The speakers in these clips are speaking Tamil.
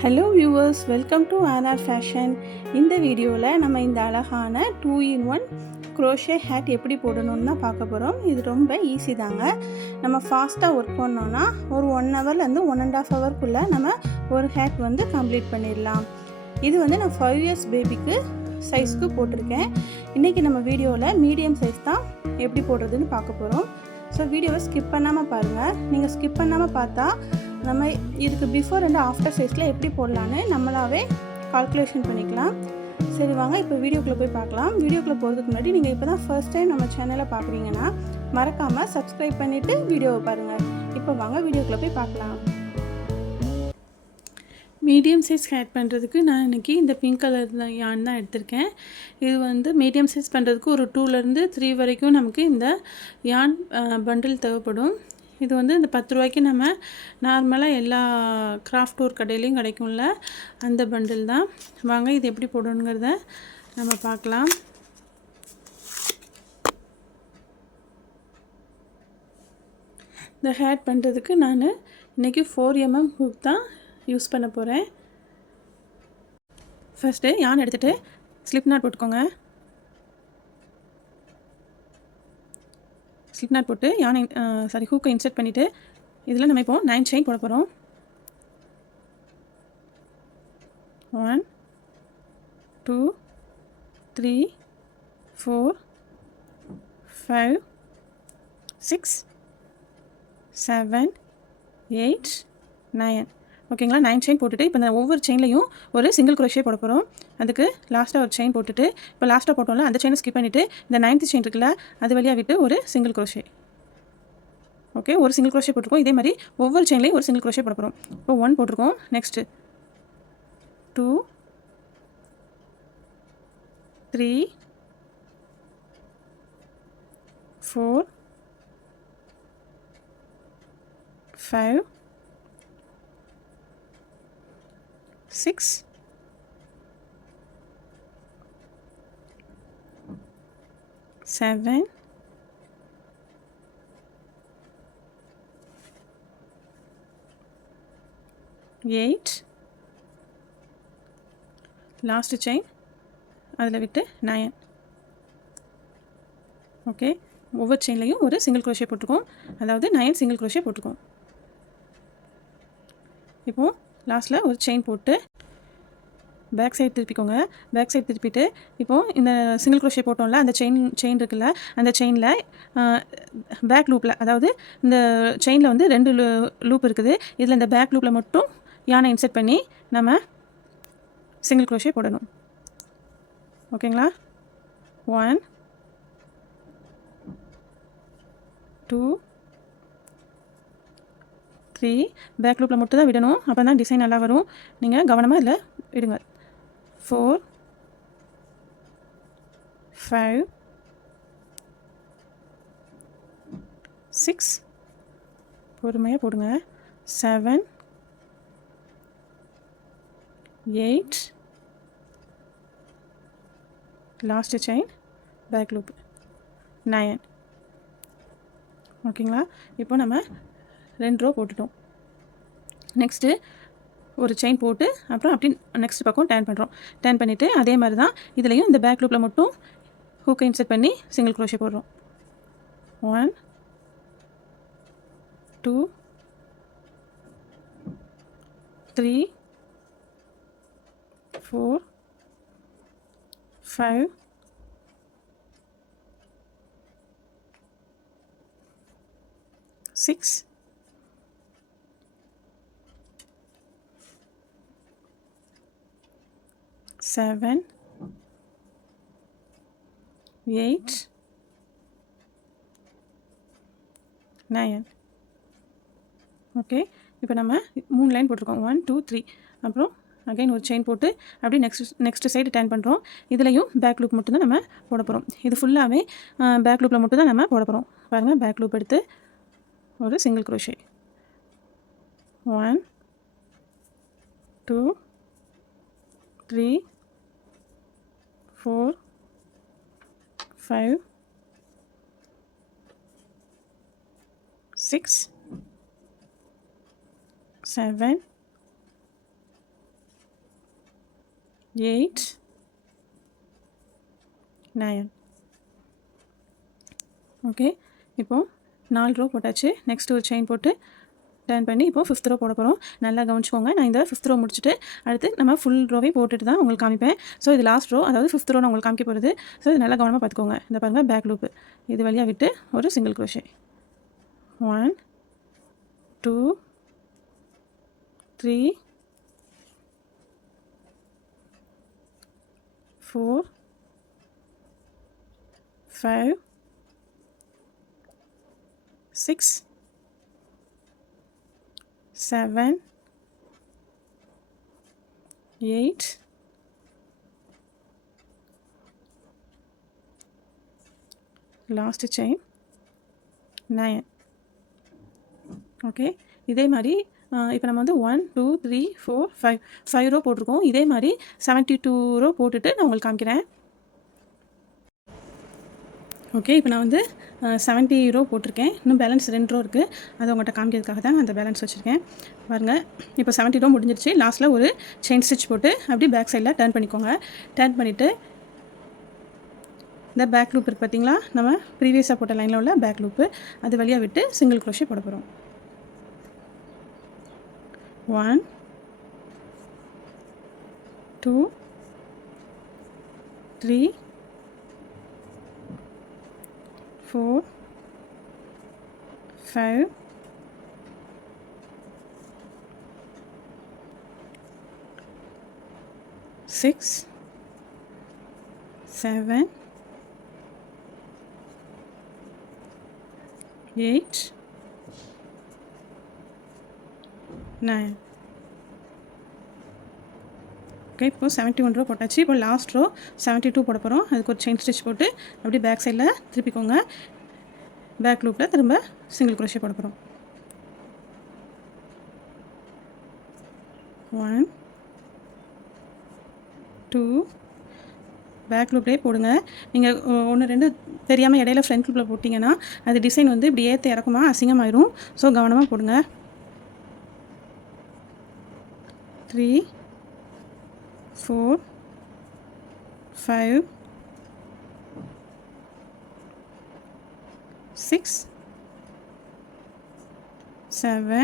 ஹலோ வியூவர்ஸ், வெல்கம் டு ஆனார் ஃபேஷன். இந்த வீடியோவில் நம்ம இந்த அழகான 2-in-1 க்ரோஷே ஹேட் எப்படி போடணும்னு தான் பார்க்க போகிறோம். இது ரொம்ப ஈஸி தாங்க. நம்ம ஃபாஸ்ட்டாக ஒர்க் பண்ணோன்னா ஒரு 1 ஹவர்லேருந்து 1.5 ஹவர்க்குள்ளே நம்ம ஒரு ஹேட் கம்ப்ளீட் பண்ணிடலாம். இது நான் 5 இயர்ஸ் பேபிக்கு சைஸ்க்கு போட்டிருக்கேன். இன்றைக்கி நம்ம வீடியோவில் மீடியம் சைஸ் தான் எப்படி போடுறதுன்னு பார்க்க போகிறோம். ஸோ வீடியோவை ஸ்கிப் பண்ணாமல் பாருங்கள். நீங்கள் ஸ்கிப் பண்ணாமல் பார்த்தா நம்ம இதுக்கு பிஃபோர் அண்ட் ஆஃப்டர் சைஸில் எப்படி போடலான்னு நம்மளாவே கால்குலேஷன் பண்ணிக்கலாம். சரி வாங்க இப்போ வீடியோக்குள்ளே போய் பார்க்கலாம். வீடியோக்குள்ளே போகிறதுக்கு முன்னாடி நீங்கள் இப்போ தான் ஃபர்ஸ்ட் டைம் நம்ம சேனலை பார்க்குறீங்கன்னா மறக்காமல் சப்ஸ்கிரைப் பண்ணிவிட்டு வீடியோவை பாருங்கள். இப்போ வாங்க வீடியோக்குள்ளே போய் பார்க்கலாம். மீடியம் சைஸ் ஹேட் பண்ணுறதுக்கு நான் இன்றைக்கி இந்த பிங்க் கலர் யான் தான் எடுத்திருக்கேன். இது மீடியம் சைஸ் பண்ணுறதுக்கு ஒரு 2லேருந்து 3 வரைக்கும் நமக்கு இந்த யான் பண்டில் தேவைப்படும். இது இந்த 10 ரூபாய்க்கு நம்ம நார்மலாக எல்லா கிராஃப்ட் ஒர்க் கடையிலையும் கிடைக்கும்ல, அந்த பண்டில் தான். வாங்க இது எப்படி போடணுங்கிறத நம்ம பார்க்கலாம். இந்த ஹேட் பண்ணுறதுக்கு நான் இன்றைக்கி 4mm ஹூக் தான் யூஸ் பண்ண போகிறேன். ஃபர்ஸ்ட்டு யான் எடுத்துகிட்டு ஸ்லிப் நாட் போட்டுக்கோங்க. ஸ்லிப் நாட் போட்டு யானை ஹூக்கை இன்சர்ட் பண்ணிவிட்டு இதில் நம்ம இப்போது 9 செயின் போட போகிறோம். 1 2 3 4 5 6 7 8 9. ஓகேங்களா, 9 செயின் போட்டுட்டு இப்போ இந்த ஒவ்வொரு செயின்லையும் ஒரு சிங்கிள் குரோஷே போட போகிறோம். அதுக்கு லாஸ்ட்டாக ஒரு செயின் போட்டுட்டு இப்போ லாஸ்ட்டாக போட்டோம்ல அந்த செயினை ஸ்கிப் பண்ணிவிட்டு இந்த 9th செயின் இருக்குல்ல அது வழியாக விட்டு ஒரு சிங்கிள் குரோஷே. ஓகே, ஒரு சிங்கிள் குரோஷே போட்டிருக்கோம். இதே மாதிரி ஒவ்வொரு செயின்லையும் ஒரு சிங்கிள் குரோஷே போட போகிறோம். இப்போ 1 போட்டிருக்கோம். நெக்ஸ்ட்டு 2 3 4 5 6 7 8 லாஸ்ட் செயின் அதில் விட்டு 9. ஓகே, ஒவ்வொரு செயின்லையும் ஒரு சிங்கிள் குரோஷே போட்டிருக்கோம். அதாவது 9 சிங்கிள் குரோஷே போட்டிருக்கோம். இப்போது லாஸ்ட்டில் ஒரு செயின் போட்டு பேக் சைடு திருப்பிக்கோங்க. பேக் சைடு திருப்பிட்டு இப்போது இந்த சிங்கிள் குரோஷே போட்டோம்ல அந்த செயின் இருக்குல்ல, அந்த செயினில் பேக் லூப்பில், அதாவது இந்த செயினில் 2 லூப் இருக்குது. இதில் இந்த பேக் லூப்பில் மட்டும் யானை இன்சர்ட் பண்ணி நம்ம சிங்கிள் குரோஷே போடணும். ஓகேங்களா, 1 2 3 பேக் லூப்பில் மட்டும் தான் விடணும். அப்போ தான் டிசைன் நல்லா வரும். நீங்கள் கவனமாக இதில் விடுங்க. 4 5 6 பொறுமையாக போடுங்க. 7 8 லாஸ்ட் செயின் பேக் லூப் 9. ஓகேங்களா, இப்போ நம்ம 2 ரோ போட்டுட்டோம். நெக்ஸ்ட்டு ஒரு செயின் போட்டு அப்புறம் அப்படி நெக்ஸ்ட் பக்கம் டர்ன் பண்ணுறோம். டர்ன் பண்ணிவிட்டு அதே மாதிரி தான் இதுலேயும் இந்த பேக் லூப்பில் மட்டும் ஹூக்கை இன்சர்ட் பண்ணி சிங்கிள் குரோஷே போடுறோம். 1 2 3 4 5 6 7 8 9. ஓகே, இப்போ நம்ம 3 லைன் போட்டிருக்கோம். 1 2 3. அப்புறம் அகைன் ஒரு செயின் போட்டு அப்படியே நெக்ஸ்ட் சைடு டர்ன் பண்ணுறோம். இதுலேயும் பேக் லூப் மட்டும் தான் நம்ம போட போகிறோம். இது ஃபுல்லாகவே பேக் லூப்பில் மட்டும் தான் நம்ம போட போகிறோம். பாருங்கள், பேக் லூப் எடுத்து ஒரு சிங்கிள் குரோஷே. 1 2 3 4 5 6 7 8 9. ஓகே, இப்போது 4 ரோ போட்டாச்சு. நெக்ஸ்ட் ஒரு செயின் போட்டு டர்ன் பண்ணி இப்போது 5th ரோ போட போகிறோம். நல்லா கவனிச்சுக்கோங்க. நான் இந்த 5th ரோ முடிச்சுட்டு அடுத்து நம்ம ஃபுல் ரோவே போட்டுட்டு தான் உங்களுக்கு காமிப்பேன். ஸோ இது லாஸ்ட் ரோ, அதாவது 5th ரோ நான் உங்களுக்கு காமிக்க போகிறது. ஸோ இது நல்லா கவனமாக பார்த்துக்கோங்க. இந்த பாருங்கள், பேக் லூப்பு இது வழியாக விட்டு ஒரு single crochet. 1 2 3 4 5 6 7 8 last chain 9. Okay, இதே மாதிரி இப்போ நம்ம வந்து 1 2 3 4 5 ரோ போட்டிருக்கோம். இதே மாதிரி 72 ரோ போட்டுட்டு நான் உங்களுக்கு காமிக்கிறேன். ஓகே, இப்போ நான் வந்து 70 ரோ போட்டிருக்கேன். இன்னும் பேலன்ஸ் 2 ரோ இருக்குது. அதை உங்கள்கிட்ட காமிக்கிறதுக்காக தான் அந்த பேலன்ஸ் வச்சுருக்கேன். பாருங்கள், இப்போ 70 ரோ முடிஞ்சிருச்சு. லாஸ்ட்டில் ஒரு செயின் ஸ்டிச் போட்டு அப்படி பேக் சைடில் டர்ன் பண்ணிக்கோங்க. டர்ன் பண்ணிவிட்டு இந்த பேக் லூப் இருக்குது பார்த்தீங்களா, நம்ம ப்ரீவியஸாக போட்ட லைனில் உள்ள பேக் லூப்பு அது வழியாக விட்டு சிங்கிள் க்ரோஷே போட போகிறோம். 1 2 3 4 5 6 7 8 9. ஓகே, இப்போது 71 ரோ போட்டாச்சு. இப்போ லாஸ்ட் ரோ 72 போட போகிறோம். அதுக்கு ஒரு செயின் ஸ்டிச் போட்டு அப்படியே பேக் சைடில் திருப்பிக்கோங்க. பேக் லூப்பில் திரும்ப சிங்கிள் க்ரோஷே போட போகிறோம். 1 2 பேக் லூப்லேயே போடுங்க. நீங்கள் 1 2 தெரியாமல் இடையில ஃப்ரண்ட் லூப்பில் போட்டிங்கன்னா அது டிசைன் வந்து இப்படி ஏற்ற இறக்குமா அசிங்கமாயிரும். ஸோ கவனமாக போடுங்க. 3 4 5 6 7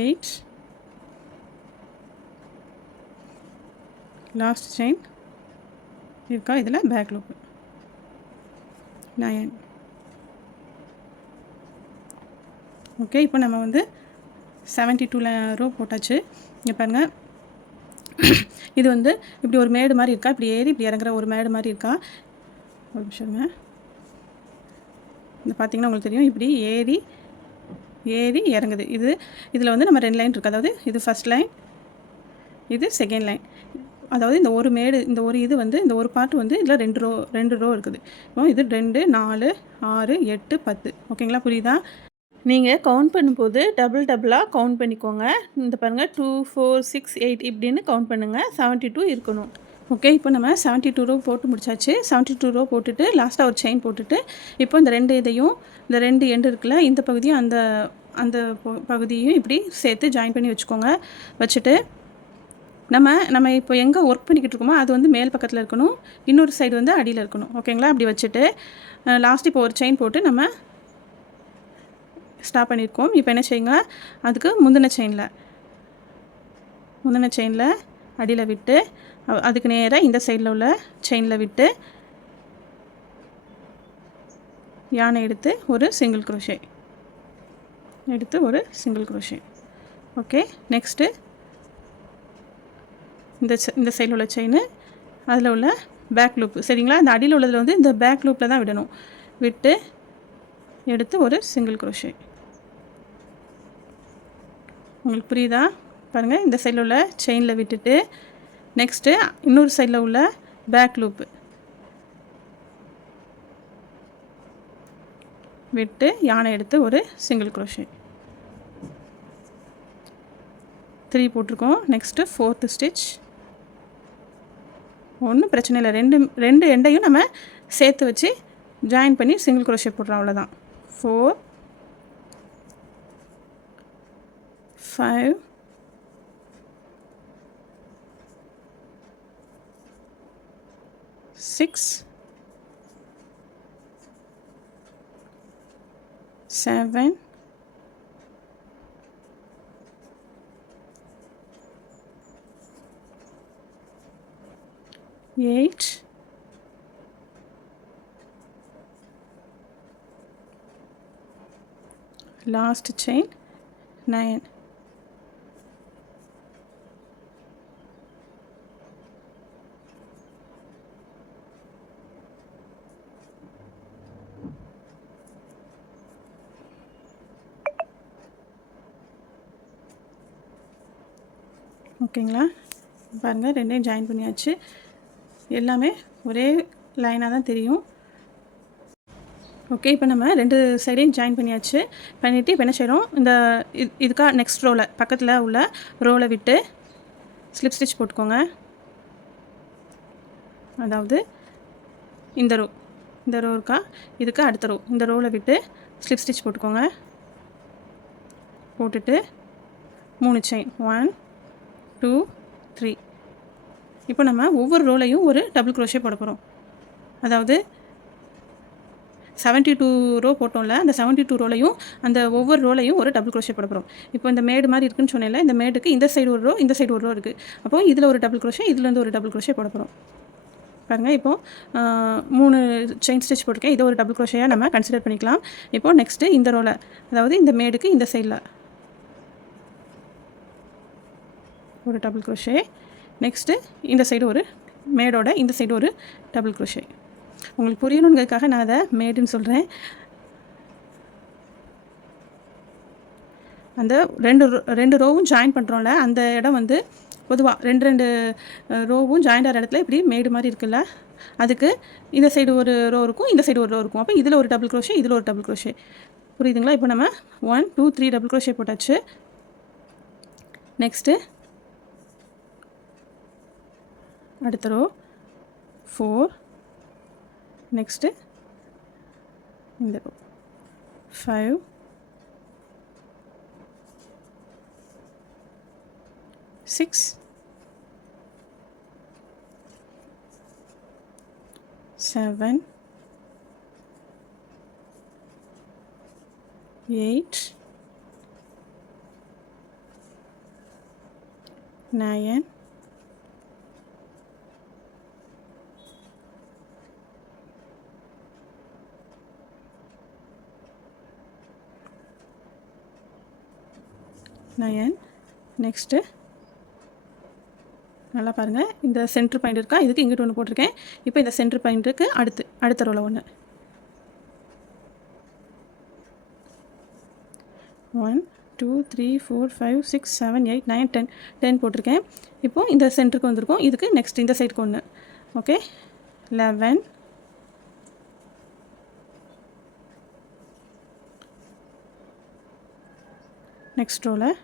8 லாஸ்ட் செயின் இருக்கா, இதில் பேக் லூப்பு 9. ஓகே, இப்போ நம்ம வந்து 72 ரோ போட்டாச்சு. இங்கே பாருங்கள், இது வந்து இப்படி ஒரு மேடு மாதிரி இருக்கா, இப்படி ஏறி இப்படி இறங்குற ஒரு மேடு மாதிரி இருக்கா. ஒரு நிமிஷங்க, இந்த பார்த்திங்கன்னா உங்களுக்கு தெரியும், இப்படி ஏறி ஏறி இறங்குது. இதில் வந்து நம்ம 2 லைன் இருக்குது. அதாவது இது ஃபஸ்ட் லைன், இது செகண்ட் லைன். அதாவது இந்த ஒரு மேடு, இந்த ஒரு இது வந்து இந்த ஒரு பார்ட் வந்து இதில் 2 ரோ இருக்குது. இப்போ இது 2 4 6 8 10. ஓகேங்களா, புரியுதா? நீங்கள் கவுண்ட் பண்ணும்போது டபுளாக கவுண்ட் பண்ணிக்கோங்க. இந்த பாருங்கள், 2 4 6 8 இப்படின்னு கவுண்ட் பண்ணுங்கள். 72 இருக்கணும். ஓகே, இப்போ நம்ம 72 ரோ போட்டு முடிச்சாச்சு. 72 ரோ போட்டுட்டு லாஸ்ட்டாக ஒரு செயின் போட்டுட்டு இப்போ இந்த 2 இதையும், இந்த 2 எண்டு இருக்குல்ல, இந்த பகுதியும் அந்த பகுதியும் இப்படி சேர்த்து ஜாயின் பண்ணி வச்சுக்கோங்க. வச்சுட்டு நம்ம இப்போ எங்கே ஒர்க் பண்ணிக்கிட்டு இருக்கோமோ அது வந்து மேல் பக்கத்தில் இருக்கணும், இன்னொரு சைடு வந்து அடியில் இருக்கணும். ஓகேங்களா, அப்படி வச்சுட்டு லாஸ்ட் இப்போ ஒரு செயின் போட்டு நம்ம ஸ்டாப் பண்ணியிருக்கோம். இப்போ என்ன செய்யுங்க, அதுக்கு முந்தின செயினில் அடியில் விட்டு அதுக்கு நேராக இந்த சைடில் உள்ள செயினில் விட்டு யானை எடுத்து ஒரு சிங்கிள் க்ரோஷே. ஓகே, நெக்ஸ்ட்டு இந்த சைடில் உள்ள செயின், அதில் உள்ள பேக் லூப்பு. சரிங்களா, இந்த அடியில் உள்ளதில் வந்து இந்த பேக் லூப்பில் தான் விடணும். விட்டு எடுத்து ஒரு சிங்கிள் க்ரோஷே. உங்களுக்கு புரியுதா? பாருங்கள், இந்த சைடில் உள்ள செயினில் விட்டுட்டு நெக்ஸ்ட்டு இன்னொரு சைடில் உள்ள பேக் லூப்பு விட்டு யானை எடுத்து ஒரு சிங்கிள் க்ரோஷே. 3 போட்டிருக்கோம். Next 4th stitch. ஒன்றும் பிரச்சனை இல்லை, ரெண்டு எண்டையும் நம்ம சேர்த்து வச்சு ஜாயின் பண்ணி சிங்கிள் க்ரோஷே போடுறோம், அவ்வளோதான். 4 5 6 7 8 last chain 9. ஓகேங்களா, பாருங்கள் ரெண்டையும் ஜாயின் பண்ணியாச்சு. எல்லாமே ஒரே லைனாக தான் தெரியும். ஓகே, இப்போ நம்ம ரெண்டு சைடையும் ஜாயின் பண்ணியாச்சு. பண்ணிவிட்டு இப்போ என்ன செய்கிறோம், இந்த இதுக்காக நெக்ஸ்ட் ரோவில் பக்கத்தில் உள்ள ரோவில் விட்டு ஸ்லிப் ஸ்டிச் போட்டுக்கோங்க. அதாவது இந்த ரோ இருக்கா, இதுக்கு அடுத்த ரோ, இந்த ரோவில் விட்டு ஸ்லிப் ஸ்டிச் போட்டுக்கோங்க. போட்டுட்டு 3 செயின் 1 2 3. இப்போ நம்ம ஒவ்வொரு ரோலையும் ஒரு டபுள் க்ரோஷே போட போகிறோம். அதாவது 72 ரோ போட்டோம்ல, அந்த 72 ரோலையும் அந்த ஒவ்வொரு ரோலையும் ஒரு டபுள் க்ரோஷே போட போகிறோம். இப்போ இந்த மேடு மாதிரி இருக்குன்னு சொன்னேன்ல, இந்த மேடுக்கு இந்த சைடு ஒரு ரோ, இந்த சைடு ஒரு ரோ இருக்குது. அப்போ இதில் ஒரு டபுள் க்ரோஷே, இதுலேருந்து ஒரு டபுள் க்ரோஷே போட போகிறோம். பாருங்கள், இப்போது 3 செயின் ஸ்டிச் போட்டிருக்கேன். இதை ஒரு டபுள் க்ரோஷேயாக நம்ம கன்சிடர் பண்ணிக்கலாம். இப்போது நெக்ஸ்ட்டு இந்த ரோவில், அதாவது இந்த மேடுக்கு இந்த சைடில் ஒரு டபுள் க்ரோஷே. நெக்ஸ்ட்டு இந்த சைடு ஒரு மேடோட இந்த சைடு ஒரு டபுள் க்ரோஷே. உங்களுக்கு புரியணுங்கிறதுக்காக நான் அதை மேடுன்னு சொல்கிறேன். அந்த ரெண்டு ரோவும் ஜாயின் பண்ணுறோம்ல, அந்த இடம் வந்து பொதுவாக ரெண்டு ரோவும் ஜாயின் ஆகிற இடத்துல இப்படி மேடு மாதிரி இருக்குல்ல, அதுக்கு இந்த சைடு ஒரு ரோ இருக்கும், இந்த சைடு ஒரு ரோ இருக்கும். அப்போ இதில் ஒரு டபுள் க்ரோஷே, இதில் ஒரு டபுள் க்ரோஷே. புரியுதுங்களா? இப்போ நம்ம 1 2 3 டபுள் க்ரோஷே போட்டாச்சு. நெக்ஸ்ட்டு அடுத்த ரோ 4. நெக்ஸ்ட்டு இந்த ரோ 5 6 7 8 9 9. நெக்ஸ்ட்டு நல்லா பாருங்கள், இந்த சென்ட்ரு பாயிண்ட் இருக்கா, இதுக்கு இங்கிட்டு ஒன்று போட்டிருக்கேன். இப்போ இந்த சென்ட்ரு பாயிண்ட்டுக்கு அடுத்த ரோவில் 1 1 2 3 4 5 6 7 8 9 10 போட்டிருக்கேன். இப்போது இந்த சென்டருக்கு வந்திருக்கோம். இதுக்கு நெக்ஸ்ட் இந்த சைடுக்கு 1. Okay, 11 next ரோவில்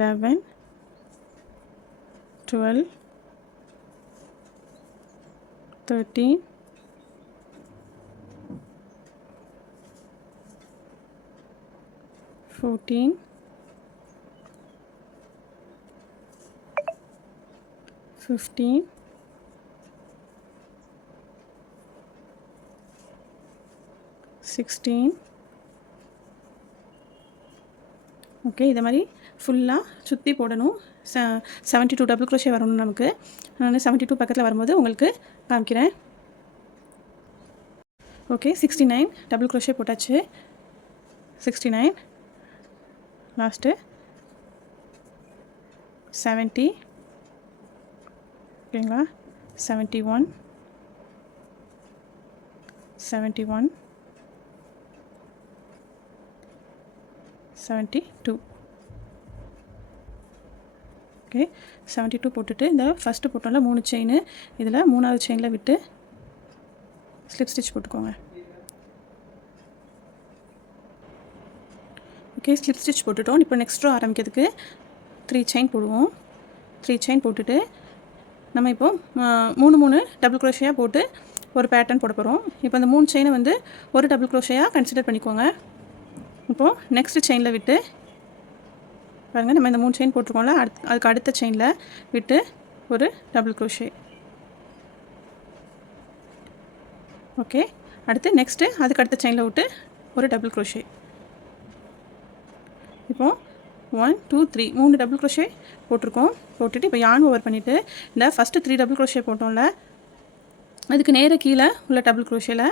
11 12 13 14 15 16. ஓகே, இதை மாதிரி ஃபுல்லாக சுற்றி போடணும். 72 டபுள் க்ரோஷே வரணும் நமக்கு. நான் 72 பக்கத்தில் வரும்போது உங்களுக்கு காமிக்கிறேன். ஓகே, 69 டபுள் க்ரோஷே போட்டாச்சு. 69 லாஸ்ட்டு 70. ஓகேங்களா, 71 71 72. ஓகே, 72 போட்டுட்டு இந்த ஃபஸ்ட்டு போட்டோம்ல 3 செயின், இதில் 3வது செயினில் விட்டு ஸ்லிப் ஸ்டிச் போட்டுக்கோங்க. ஓகே, ஸ்லிப் ஸ்டிச் போட்டுட்டோம். இப்போ நெக்ஸ்ட் ரோ ஆரம்பிக்கிறதுக்கு 3 செயின் போடுவோம். 3 செயின் போட்டுட்டு நம்ம இப்போது 3 டபுள் க்ரோஷேயாக போட்டு ஒரு பேட்டர்ன் போட போகிறோம். இப்போ அந்த 3 செயினை வந்து ஒரு டபுள் க்ரோஷேயாக கன்சிடர் பண்ணிக்கோங்க. இப்போது நெக்ஸ்ட் செயினில் விட்டு பாருங்கள், நம்ம இந்த 3 செயின் போட்டிருக்கோம்ல, அதுக்கு அடுத்த செயினில் விட்டு ஒரு டபுள் க்ரோஷே. ஓகே, அடுத்து நெக்ஸ்ட்டு அதுக்கு அடுத்த செயினில் விட்டு ஒரு டபுள் க்ரோஷே. இப்போது 1 2 3 3 டபுள் க்ரோஷே போட்டிருக்கோம். போட்டுட்டு இப்போ யான் ஓவர் பண்ணிவிட்டு இந்த ஃபஸ்ட்டு 3 டபுள் க்ரோஷே போட்டோம்ல, அதுக்கு நேர கீழே உள்ள டபுள் க்ரோஷேல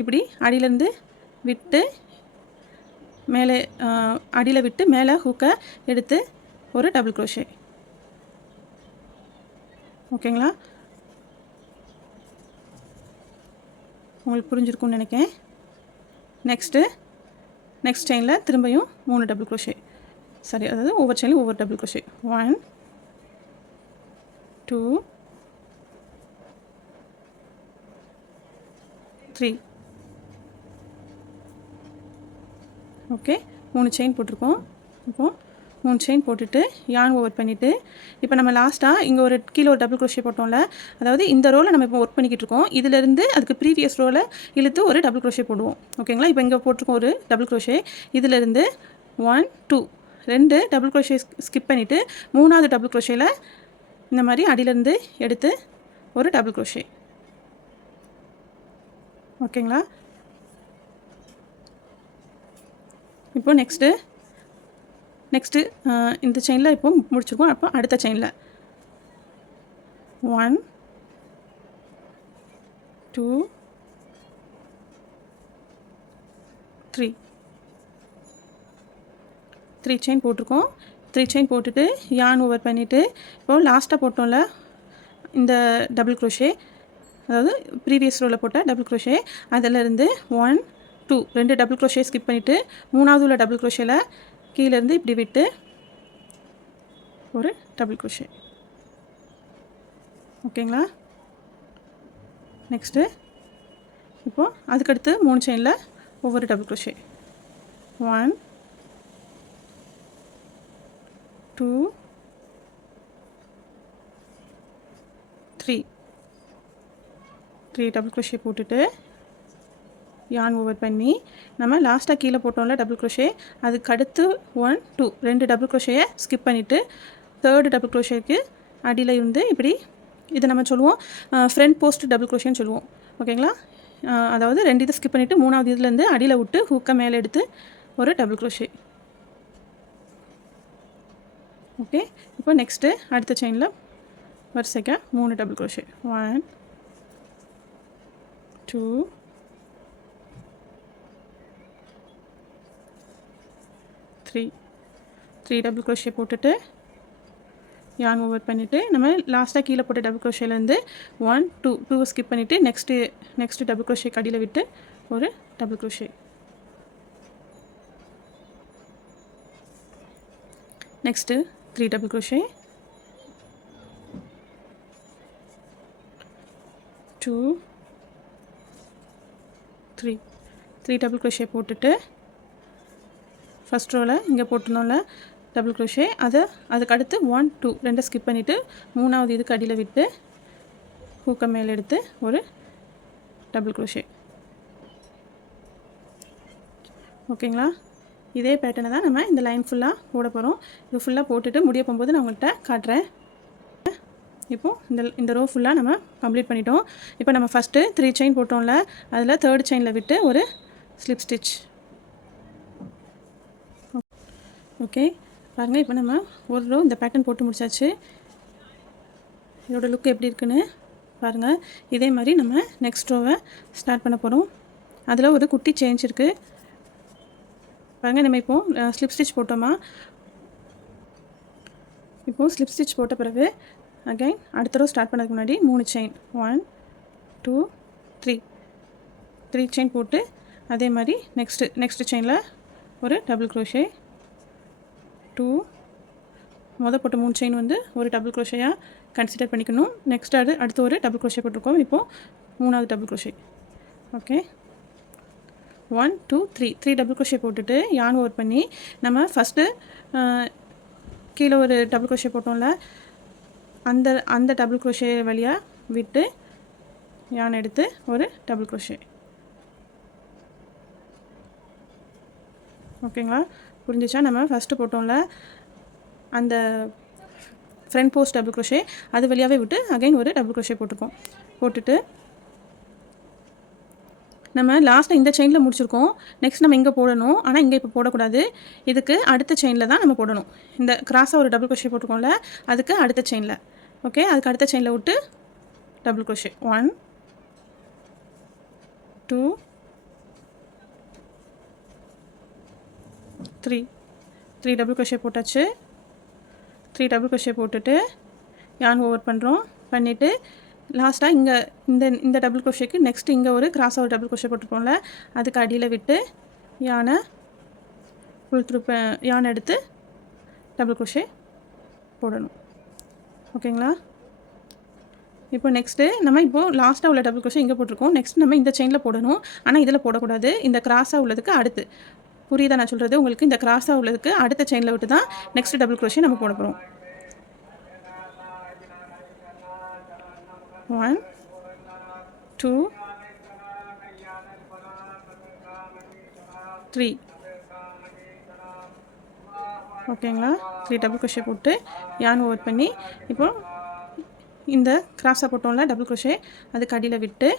இப்படி அடியிலேருந்து விட்டு மேலே அடியில் விட்டு மேலே ஹூக்கை எடுத்து ஒரு டபுள் க்ரோஷே. ஓகேங்களா? உங்களுக்கு புரிஞ்சிருக்கும்னு நினைக்கிறேன். நெக்ஸ்ட் செயினில் திரும்பியும் 3 டபுள் க்ரோஷே. சரி, அதாவது ஒவ்வொரு செயினும் ஒவ்வொரு டபுள் க்ரோஷே. 1 2 3. ஓகே, 3 செயின் போட்டிருக்கோம். இப்போது 3 செயின் போட்டுட்டு யான் ஓவர் பண்ணிவிட்டு இப்போ நம்ம லாஸ்ட்டாக இங்கே ஒரு கீழே ஒரு டபுள் க்ரோஷே போட்டோம்ல, அதாவது இந்த ரோவில் நம்ம இப்போ ஒர்க் பண்ணிக்கிட்டு இருக்கோம். இதிலேருந்து அதுக்கு ப்ரீவியஸ் ரோவில் இழுத்து ஒரு டபுள் க்ரோஷே போடுவோம். ஓகேங்களா? இப்போ இங்கே போட்டிருக்கோம் ஒரு டபுள் க்ரோஷே. இதிலேருந்து 1 2 2 டபுள் க்ரோஷே ஸ்கிப் பண்ணிவிட்டு 3ஆவது டபுள் க்ரோஷேயில் இந்த மாதிரி அடியிலேருந்து எடுத்து ஒரு டபுள் க்ரோஷே. ஓகேங்களா? இப்போ நெக்ஸ்ட்டு இந்த செயினில் இப்போ முடிச்சிருக்கோம். அப்போ அடுத்த செயினில் 1 2 3 செயின் போட்டிருக்கோம். 3 செயின் போட்டுட்டு யான் ஓவர் பண்ணிவிட்டு இப்போது லாஸ்ட்டாக போட்டோம்ல இந்த டபுள் க்ரோஷே, அதாவது ப்ரீவியஸ் ரோவில் போட்ட டபுள் க்ரோஷே, அதிலேருந்து 1 2 2 டபுள் க்ரோஷே ஸ்கிப் பண்ணிவிட்டு 3ஆவது உள்ள டபுள் க்ரோஷேல கீழேருந்து இப்படி விட்டு ஒரு டபுள் க்ரோஷே. ஓகேங்களா? நெக்ஸ்ட்டு இப்போது அதுக்கடுத்து 3 செயினில் ஒவ்வொரு டபுள் க்ரோஷே. 1 2 3 டபுள் க்ரோஷே போட்டுட்டு யான் ஓவர் பண்ணி நம்ம லாஸ்ட்டாக கீழே போட்டோம்ல டபுள் க்ரோஷே, அதுக்கு அடுத்து 1 2 2 டபுள் க்ரோஷேயை ஸ்கிப் பண்ணிவிட்டு 3rd டபுள் க்ரோஷேக்கு அடியில் இருந்து இப்படி இதை நம்ம சொல்லுவோம் ஃப்ரண்ட் போஸ்ட் டபுள் க்ரோஷேன்னு சொல்லுவோம். ஓகேங்களா? அதாவது 2 இதை ஸ்கிப் பண்ணிவிட்டு 3ஆவது இதுலேருந்து அடியில் விட்டு ஹூக்கை மேலே எடுத்து ஒரு டபுள் க்ரோஷே. ஓகே, இப்போ நெக்ஸ்ட்டு அடுத்த செயினில் வரிசைக்கு 3 டபுள் க்ரோஷே. 1 2 3 டபுள் க்ரோஷே போட்டுட்டு யான் ஓவர் பண்ணிவிட்டு நம்ம லாஸ்ட்டாக கீழே போட்ட டபுள் க்ரோஷேலேருந்து 1 2 ஸ்கிப் பண்ணிவிட்டு நெக்ஸ்ட்டு டபுள் க்ரோஷே அடியில் விட்டு ஒரு double crochet. Next 3 double crochet. 2 3 double crochet போட்டுட்டு ஃபஸ்ட் ரோவில் இங்கே போட்டிருந்தோம்ல டபுள் க்ரோஷே, அதுக்கு அடுத்து 1 2 2 ஸ்கிப் பண்ணிவிட்டு 3ஆவது இதுக்கு அடியில் விட்டு ஹூக்கை மேலே எடுத்து ஒரு டபுள் க்ரோஷே. ஓகேங்களா? இதே பேட்டர்னை தான் நம்ம இந்த லைன் ஃபுல்லாக போட போகிறோம். இது ஃபுல்லாக போட்டுட்டு முடிய போகும்போது நான் உங்கள்கிட்ட காட்டுறேன். இப்போது இந்த ரோ ஃபுல்லாக நம்ம கம்ப்ளீட் பண்ணிட்டோம். இப்போ நம்ம ஃபஸ்ட்டு 3 செயின் போட்டோம்ல, அதில் 3rd செயினில் விட்டு ஒரு ஸ்லிப் ஸ்டிச். ஓகே, பாருங்கள், இப்போ நம்ம ஒரு ரோ இந்த பேட்டர்ன் போட்டு முடிச்சாச்சு. இதோட லுக் எப்படி இருக்குன்னு பாருங்கள். இதே மாதிரி நம்ம நெக்ஸ்ட் ரோவை ஸ்டார்ட் பண்ண போகிறோம். அதில் ஒரு குட்டி சேஞ்ச் இருக்குது பாருங்கள். நம்ம இப்போது ஸ்லிப் ஸ்டிச் போட்டோமா, இப்போது ஸ்லிப் ஸ்டிச் போட்ட பிறகு அகைன் அடுத்த ரோ ஸ்டார்ட் பண்ணதுக்கு முன்னாடி 3 செயின் 1 2 3 செயின் போட்டு அதே மாதிரி நெக்ஸ்ட் செயினில் ஒரு டபுள் க்ரோஷே. 2 போட்ட 3 செயின் வந்து ஒரு டபுள் க்ரோஷேயாக கன்சிடர் பண்ணிக்கணும். நெக்ஸ்ட் அடுத்து ஒரு டபுள் க்ரோஷே போட்டிருக்கோம். இப்போது 3ஆவது double crochet. Okay, 1 2 3 double crochet போட்டுட்டு யான் ஓவர் பண்ணி நம்ம ஃபஸ்ட்டு கீழே ஒரு டபுள் க்ரோஷே போட்டோம்ல, அந்த டபுள் க்ரோஷே வழியாக விட்டு யான் எடுத்து ஒரு டபுள் க்ரோஷே. ஓகேங்களா? புரிஞ்சிச்சா? நம்ம ஃபஸ்ட்டு போட்டோம்ல அந்த ஃப்ரண்ட் போஸ்ட் டபுள் க்ரோஷே அது வழியாகவே விட்டு அகைன் ஒரு டபுள் க்ரோஷே போட்டுருக்கோம். போட்டுட்டு நம்ம லாஸ்ட்டில் இந்த செயினில் முடிச்சிருக்கோம். நெக்ஸ்ட் நம்ம இங்கே போடணும். ஆனால் இங்கே இப்போ போடக்கூடாது. இதுக்கு அடுத்த செயினில் தான் நம்ம போடணும். இந்த கிராஸாக ஒரு டபுள் க்ரோஷே போட்டிருக்கோம்ல, அதுக்கு அடுத்த செயினில். ஓகே, அதுக்கு அடுத்த செயினில் விட்டு டபுள் க்ரோஷே 1 2 3 டபுள் க்ரோஷே போட்டாச்சு. 3 டபுள் க்ரோஷே போட்டுட்டு யான் ஓவர் பண்ணுறோம். பண்ணிவிட்டு லாஸ்ட்டாக இங்கே இந்த டபுள் க்ரோஷேக்கு நெக்ஸ்ட் இங்கே ஒரு கிராஸாக ஒரு டபுள் க்ரோஷே போட்டிருப்போம்ல, அதுக்கு அடியில் விட்டு யானை யானை எடுத்து டபுள் க்ரோஷே போடணும். ஓகேங்களா? இப்போ நெக்ஸ்ட்டு நம்ம இப்போது லாஸ்ட்டாக உள்ள டபுள் க்ரோஷே இங்கே போட்டிருக்கோம். நெக்ஸ்ட் நம்ம இந்த செயினில் போடணும். ஆனால் இதில் போடக்கூடாது. இந்த கிராஸாக உள்ளதுக்கு அடுத்து. புரியுதா நான் சொல்கிறது உங்களுக்கு? இந்த கிராஸாக உள்ளதுக்கு அடுத்த செயினில் விட்டு தான் நெக்ஸ்ட் டபுள் க்ரோஷே நம்ம போட போகிறோம். 1 2 3 ஓகேங்களா? 3 டபுள் க்ரோஷே போட்டு யான் ஓவர் பண்ணி இப்போ இந்த கிராஸாக போட்டோம்ல டபுள் க்ரோஷே, அதுக்கு அடியில் விட்டு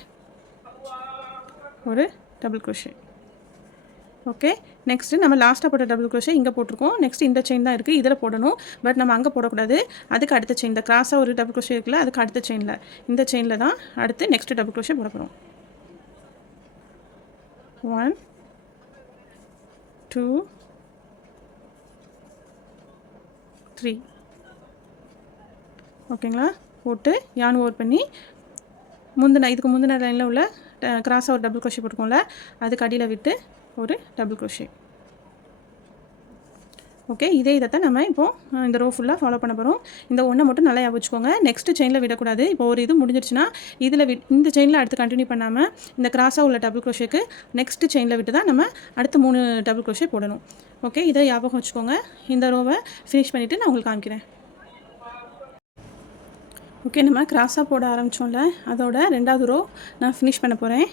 ஒரு டபுள் க்ரோஷே. ஓகே, நெக்ஸ்ட்டு நம்ம லாஸ்ட்டாக போட்ட டபுள் க்ரோஷே இங்கே போட்டிருக்கோம். நெக்ஸ்ட் இந்த செயின் தான் இருக்குது, இதில் போடணும். பட் நம்ம அங்கே போடக்கூடாது. அதுக்கு அடுத்த செயின், இந்த கிராஸாக ஒரு டபுள் க்ரோஷே இருக்குல்ல, அதுக்கு அடுத்த செயினில், இந்த செயினில் தான் அடுத்து நெக்ஸ்ட்டு டபுள் க்ரோஷே போட போகிறோம். 1 2 3 ஓகேங்களா? போட்டு யான் ஓவர் பண்ணி இதுக்கு முந்தின லைனில் உள்ள கிராஸாக ஒரு டபுள் க்ரோஷே போட்டுக்கோம்ல, அதுக்கு அடியில் விட்டு ஒரு டபுள் க்ரோஷே. ஓகே, இதைத்தான் நம்ம இப்போது இந்த ரோ ஃபுல்லாக ஃபாலோ பண்ண போகிறோம். இந்த ஒன்றை மட்டும் நல்லா ஞாபகம் வச்சுக்கோங்க. நெக்ஸ்ட்டு செயினில் விடக்கூடாது. இப்போ ஒரு இது முடிஞ்சிருச்சுன்னா இதில் இந்த செயினில் அடுத்து கண்டினியூ பண்ணாமல் இந்த கிராஸாக உள்ள டபுள் க்ரோஷேக்கு நெக்ஸ்ட்டு செயினில் விட்டு தான் நம்ம அடுத்து 3 டபுள் க்ரோஷே போடணும். ஓகே, இதை ஞாபகம் வச்சுக்கோங்க. இந்த ரோவை ஃபினிஷ் பண்ணிவிட்டு நான் உங்களுக்கு காமிக்கிறேன். ஓகே, நம்ம கிராஸாக போட ஆரம்பித்தோம்ல, அதோட 2வது ரோ நான் ஃபினிஷ் பண்ண போகிறேன்.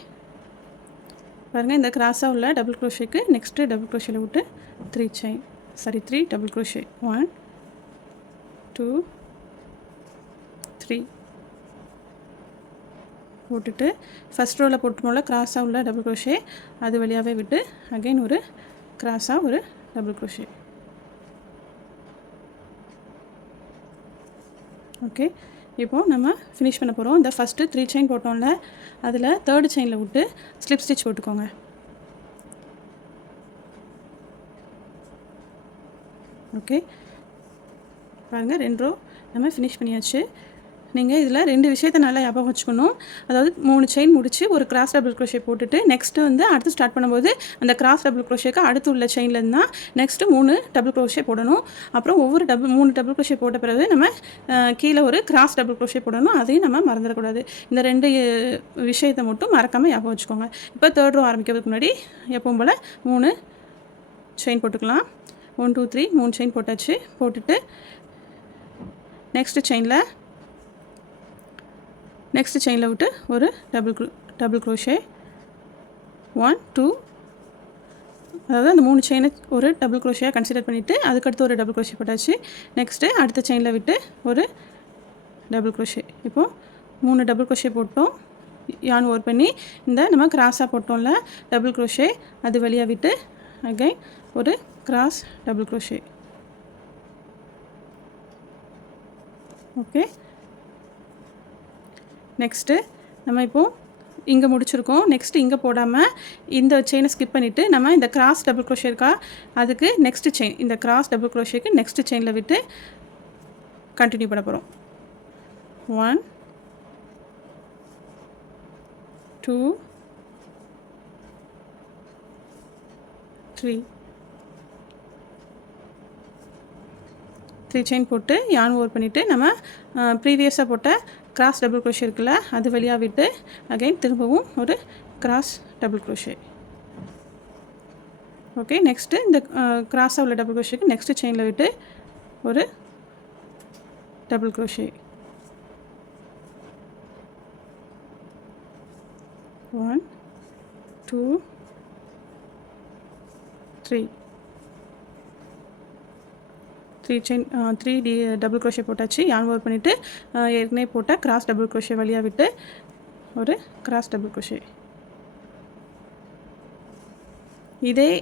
பாருங்கள், இந்த கிராஸாக உள்ள டபுள் க்ரோஷேக்கு நெக்ஸ்ட்டு டபுள் க்ரோஷேல விட்டு 3 டபுள் க்ரோஷே 1 2 3 போட்டுட்டு ஃபஸ்ட் ரோவில் போட்டுருவோம்ல கிராஸாக உள்ள டபுள் க்ரோஷே, அது வழியாகவே விட்டு அகைன் ஒரு கிராஸாக ஒரு டபுள் க்ரோஷே. ஓகே, இப்போது நம்ம ஃபினிஷ் பண்ண போகிறோம். இந்த ஃபஸ்ட்டு 3 செயின் போட்டோம்ல, அதில் 3rd செயினில் விட்டு ஸ்லிப் ஸ்டிச் போட்டுக்கோங்க. ஓகே, பாருங்கள் 2 ரோ நம்ம ஃபினிஷ் பண்ணியாச்சு. நீங்கள் இதில் 2 விஷயத்தை நல்லா ஞாபகம் வச்சுக்கணும். அதாவது 3 செயின் முடித்து ஒரு கிராஸ் டபுள் க்ரோஷே போட்டுட்டு நெக்ஸ்ட்டு அடுத்து ஸ்டார்ட் பண்ணும்போது அந்த கிராஸ் டபுள் க்ரோஷேக்கு அடுத்து உள்ள செயின்லேருந்து தான் நெக்ஸ்ட்டு 3 டபுள் க்ரோஷே போடணும். அப்புறம் ஒவ்வொரு 3 டபுள் க்ரோஷே போட்ட பிறகு நம்ம கீழே ஒரு கிராஸ் டபுள் க்ரோஷே போடணும். அதையும் நம்ம மறந்துடக்கூடாது. இந்த 2 விஷயத்தை மட்டும் மறக்காமல் ஞாபகம் வச்சுக்கோங்க. இப்போ 3rd ரோ ஆரம்பிக்கிறதுக்கு முன்னாடி எப்பவும் போல் 3 செயின் போட்டுக்கலாம். 1 2 3 3 செயின் போட்டாச்சு. போட்டுட்டு நெக்ஸ்ட்டு செயினில் விட்டு ஒரு டபுள் க்ரோஷே 1 2 அதாவது அந்த 3 செயினை ஒரு டபுள் க்ரோஷேயாக கன்சிடர் பண்ணிவிட்டு அதுக்கடுத்து ஒரு டபுள் க்ரோஷே போட்டாச்சு. நெக்ஸ்ட்டு அடுத்த செயினில் விட்டு ஒரு டபுள் க்ரோஷே. இப்போது 3 டபுள் க்ரோஷே போட்டோம். யான் ஓவர் பண்ணி இந்த நம்ம கிராஸாக போட்டோம்ல டபுள் க்ரோஷே, அது வழியாக விட்டு அகைன் ஒரு cross double crochet. Okay, next நம்ம இப்போது இங்கே முடிச்சிருக்கோம். நெக்ஸ்ட்டு இங்கே போடாமல் இந்த செயினை ஸ்கிப் பண்ணிவிட்டு நம்ம இந்த கிராஸ் டபுள் க்ரோஷே இருக்கா, அதுக்கு நெக்ஸ்ட்டு செயின், இந்த கிராஸ் டபுள் க்ரோஷேக்கு நெக்ஸ்ட்டு செயினில் விட்டு கண்டினியூ பண்ண போகிறோம். 1 2 3 செயின் போட்டு யான் ஓவர் பண்ணிவிட்டு நம்ம ப்ரீவியஸாக போட்ட கிராஸ் டபுள் க்ரோஷே இருக்குல்ல, அது வழியாக விட்டு அகைன் திரும்பவும் ஒரு cross double crochet. Okay, next இந்த கிராஸாக உள்ள டபுள் க்ரோஷேக்கு நெக்ஸ்ட்டு செயினில் விட்டு ஒரு double crochet. 1 2 3 three double crochet போட்டாச்சு. yarn ஓவர் பண்ணிவிட்டு ஏற்கனவே போட்ட கிராஸ் டபுள் க்ரோஷே வழியாக விட்டு ஒரு கிராஸ் டபுள் க்ரோஷே.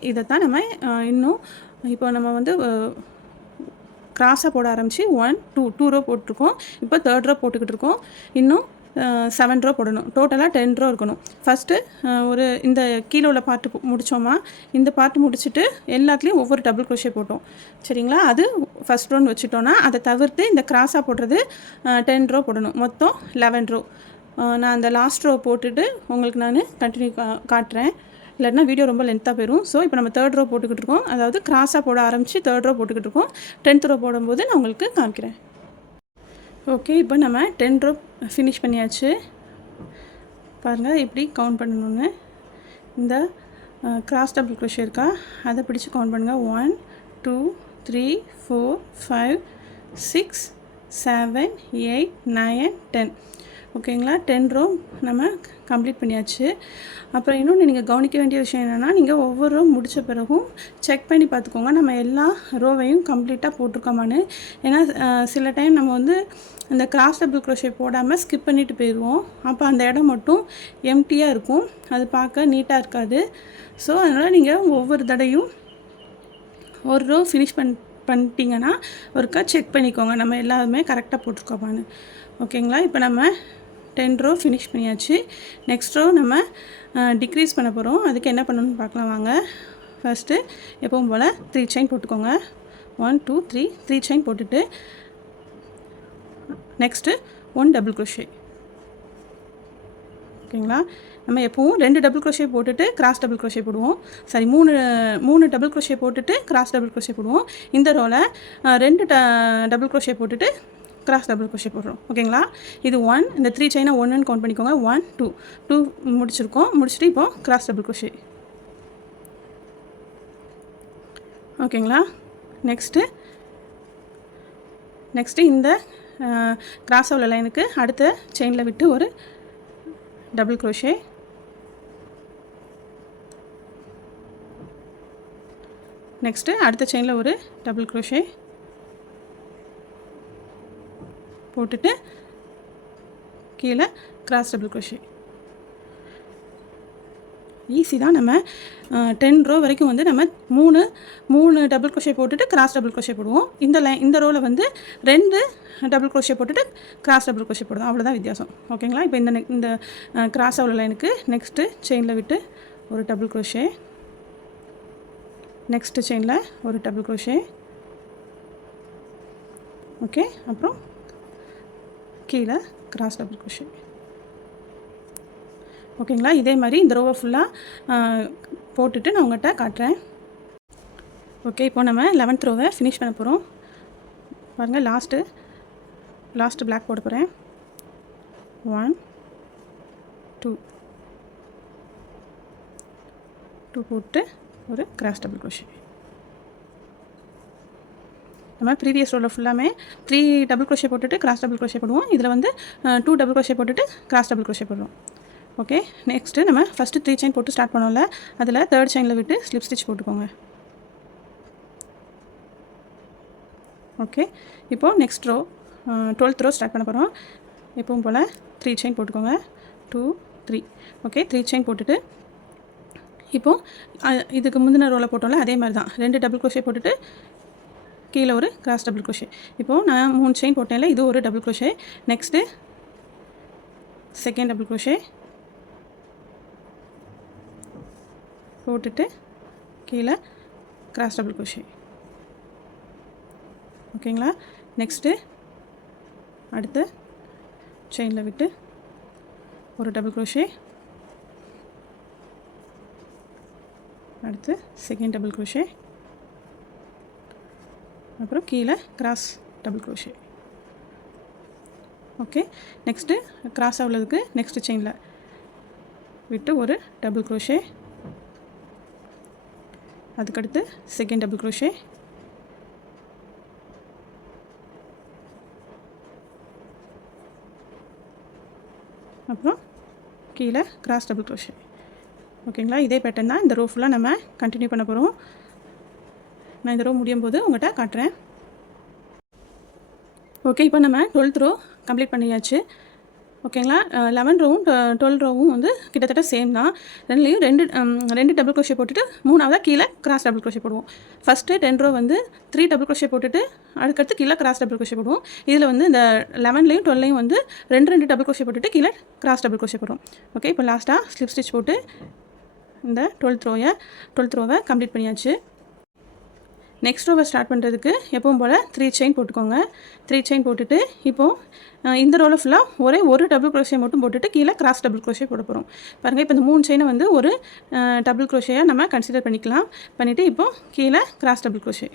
இதை தான் நம்ம இன்னும் இப்போ நம்ம வந்து கிராஸாக போட ஆரம்பித்து 2 ரோ போட்டிருக்கோம். இப்போ 3rd ரோ போட்டுக்கிட்டு இருக்கோம். இன்னும் 7 ரோ போடணும். டோட்டலாக 10 ரோ இருக்கணும். ஃபஸ்ட்டு ஒரு இந்த கீழே உள்ள பார்ட்டு முடித்தோமா, இந்த பார்ட்டு முடிச்சுட்டு எல்லாத்துலேயும் ஒவ்வொரு டபுள் க்ரோஷே போட்டோம். சரிங்களா? அது ஃபஸ்ட் ரோன்னு வச்சுட்டோன்னா அதை தவிர்த்து இந்த கிராஸாக போடுறது 10 ரோ போடணும். மொத்தம் 11 ரோ. நான் அந்த லாஸ்ட் ரோ போட்டுட்டு உங்களுக்கு நான் கண்டினியூ காட்டுறேன். இல்லைன்னா வீடியோ ரொம்ப லென்த்தாக போயிடும். ஸோ இப்போ நம்ம 3rd ரோ போட்டுக்கிட்டு இருக்கோம். அதாவது கிராஸாக போட ஆரம்பித்து 3rd ரோ போட்டுக்கிட்டு இருக்கோம். 10th ரோ போடும்போது நான் உங்களுக்கு காமிக்கிறேன். ஓகே, இப்போ நம்ம 10 ரோ ஃபினிஷ் பண்ணியாச்சு. பாருங்கள் எப்படி கவுண்ட் பண்ணணுன்னு. இந்த கிராஸ் டபுள் க்ரோஷே இருக்கா, அதை பிடிச்சி கவுண்ட் பண்ணுங்கள். 1 2 3 4 5 6 7 8 9 10. ஓகேங்களா? 10 ரோ நம்ம கம்ப்ளீட் பண்ணியாச்சு. அப்புறம் இன்னொன்று நீங்கள் கவனிக்க வேண்டிய விஷயம் என்னென்னா, நீங்கள் ஒவ்வொரு ரோ முடித்த பிறகும் செக் பண்ணி பார்த்துக்கோங்க நம்ம எல்லா ரோவையும் கம்ப்ளீட்டாக போட்டிருக்கோமான்னு. ஏன்னா சில டைம் நம்ம வந்து அந்த கிராஸ் டபுள் க்ரோஷே போடாமல் ஸ்கிப் பண்ணிவிட்டு போயிடுவோம். அப்போ அந்த இடம் மட்டும் எம்டியாக இருக்கும். அது பார்க்க நீட்டாக இருக்காது. ஸோ அதனால் நீங்கள் ஒவ்வொரு தடையும் ஒரு ரோ ஃபினிஷ் பண்ணிட்டீங்கன்னா ஒருக்கா செக் பண்ணிக்கோங்க நம்ம எல்லாருமே கரெக்டாக போட்டிருக்கோமான்னு. ஓகேங்களா? இப்போ நம்ம 10 ரோ ஃபினிஷ் பண்ணியாச்சு. நெக்ஸ்ட் ரோ நம்ம டிக்ரீஸ் பண்ண போகிறோம். அதுக்கு என்ன பண்ணணும்னு பார்க்கலாம் வாங்க. ஃபஸ்ட்டு எப்பவும் போல் 3 செயின் போட்டுக்கோங்க. 1 2 3 செயின் போட்டுட்டு நெக்ஸ்ட்டு 1 டபுள் க்ரோஷே. ஓகேங்களா? நம்ம எப்பவும் 2 டபுள் க்ரோஷே போட்டுட்டு கிராஸ் டபுள் க்ரோஷே போடுவோம். சாரி, 3 டபுள் க்ரோஷே போட்டுட்டு கிராஸ் டபுள் க்ரோஷே போடுவோம். இந்த ரோவில் 2 டபுள் க்ரோஷே போட்டுட்டு கிராஸ் டபுள் க்ரோஷே போடுறோம். ஓகேங்களா? இது 1, இந்த 3 செயினை 1ன்னு கவுண்ட் பண்ணிக்கோங்க. 1 2 முடிச்சிருக்கோம். முடிச்சுட்டு இப்போது கிராஸ் டபுள் க்ரோஷே. ஓகேங்களா? நெக்ஸ்ட்டு இந்த கிராஸ் உள்ள லைனுக்கு அடுத்த செயினில் விட்டு ஒரு டபுள் க்ரோஷே. நெக்ஸ்ட்டு அடுத்த செயினில் ஒரு டபுள் க்ரோஷே போட்டுட்டு கீழே கிராஸ் டபுள் க்ரோஷே. ஈஸி தான். நம்ம 10 ரோ வரைக்கும் வந்து நம்ம 3 டபுள் க்ரோஷே போட்டுட்டு கிராஸ் டபுள் க்ரோஷே போடுவோம். இந்த ரோவில் வந்து 2 டபுள் க்ரோஷே போட்டுட்டு கிராஸ் டபுள் க்ரோஷே போடுவோம். அவ்வளோதான் வித்தியாசம். ஓகேங்களா? இப்போ இந்த கிராஸ் உள்ள லைனுக்கு நெக்ஸ்ட்டு செயினில் விட்டு ஒரு டபுள் க்ரோஷே. நெக்ஸ்ட்டு செயினில் ஒரு டபுள் க்ரோஷே. ஓகே, அப்புறம் கீழே கிராஸ் டபுள் க்ரோஷே. ஓகேங்களா? இதே மாதிரி இந்த ரோவை ஃபுல்லாக போட்டுட்டு நான் உங்கள்கிட்ட காட்டுறேன். ஓகே, இப்போ நம்ம 11th ரோவை ஃபினிஷ் பண்ண போகிறோம். பாருங்கள், லாஸ்ட்டு பிளாக் போட போகிறேன். 1 2 போட்டு ஒரு கிராஸ் டபுள் க்ரோஷே. நம்ம ப்ரீவியஸ் ரோவில் ஃபுல்லாமே 3 டபுள் க்ரோஷே போட்டுட்டு கிராஸ் டபுள் க்ரோஷே போடுவோம். இதில் வந்து 2 டபுள் க்ரோஷே போட்டுட்டு கிராஸ் டபுள் க்ரோஷே போடுவோம். ஓகே, நெக்ஸ்ட்டு நம்ம ஃபஸ்ட்டு 3 செயின் போட்டு ஸ்டார்ட் பண்ணோம்ல, அதில் 3rd செயினில் விட்டு ஸ்லிப் ஸ்டிச் போட்டுக்கோங்க. ஓகே, இப்போது next row 12th row start பண்ண போகிறோம். எப்பவும் போல் 3 செயின் போட்டுக்கோங்க. 2 3. ஓகே, 3 செயின் போட்டுட்டு இப்போது இதுக்கு முந்தின ரோவில் போட்டோம்ல அதே மாதிரி தான் 2 டபுள் க்ரோஷே போட்டுட்டு கீழே ஒரு கிராஸ் டபுள் க்ரோஷே. இப்போது நான் 3 செயின் போட்டேன்ல, இது ஒரு double crochet. Next second double crochet போட்டுட்டு கீழே கிராஸ் டபுள் க்ரோஷே. ஓகேங்களா? நெக்ஸ்ட்டு அடுத்து செயினில் விட்டு ஒரு டபுள் க்ரோஷே. அடுத்து செகண்ட் டபுள் க்ரோஷே. அப்புறம் கீழே cross double crochet. Okay, next கிராஸாக உள்ளதுக்கு நெக்ஸ்ட்டு செயினில் விட்டு ஒரு டபுள் க்ரோஷே. அதுக்கடுத்து செகண்ட் டபுள் க்ரோஷே. அப்புறம் கீழே கிராஸ் டபுள் க்ரோஷே. ஓகேங்களா? இதே பேட்டர்ன் தான் இந்த ரோ ஃபுல்லாக நம்ம கண்டினியூ பண்ண போகிறோம். நான் இந்த ரோ முடியும் போது உங்கள்கிட்ட காட்டுறேன். ஓகே, இப்போ நம்ம 12th ரோ கம்ப்ளீட் பண்ணியாச்சு. ஓகேங்களா. 11 ரோவும் 12 ரோவும் வந்து கிட்டத்தட்ட சேம் தான். ரெண்டுலேயும் ரெண்டு டபுள் க்ரோஷே போட்டுட்டு 3ஆவதாக கீழே கிராஸ் டபுள் க்ரோஷே போடுவோம். ஃபஸ்ட்டு 10 ரோ வந்து 3 டபுள் க்ரோஷே போட்டுட்டு அதுக்கடுத்து கீழே கிராஸ் டபுள் க்ரோஷே போடுவோம். இதில் வந்து இந்த 11லேயும் 12லேயும் வந்து ரெண்டு டபுள் க்ரோஷே போட்டுட்டு கீழே கிராஸ் டபுள் க்ரோஷே போடுவோம். ஓகே, இப்போ லாஸ்ட்டாக ஸ்லிப் ஸ்டிச் போட்டு இந்த 12th ரோவை கம்ப்ளீட் பண்ணியாச்சு. நெக்ஸ்ட் ரோவை ஸ்டார்ட் பண்ணுறதுக்கு எப்பவும் போல் 3 செயின் போட்டுக்கோங்க. 3 செயின் போட்டுட்டு இப்போது இந்த ரோவில் ஃபுல்லாக ஒரு டபுள் க்ரோஷே மட்டும் போட்டுட்டு கீழே கிராஸ் டபுள் க்ரோஷே போட போகிறோம். பாருங்கள், இப்போ இந்த 3 செயினை வந்து ஒரு டபுள் க்ரோஷேயாக நம்ம கன்சிடர் பண்ணிக்கலாம். பண்ணிவிட்டு இப்போது கீழே cross double crochet.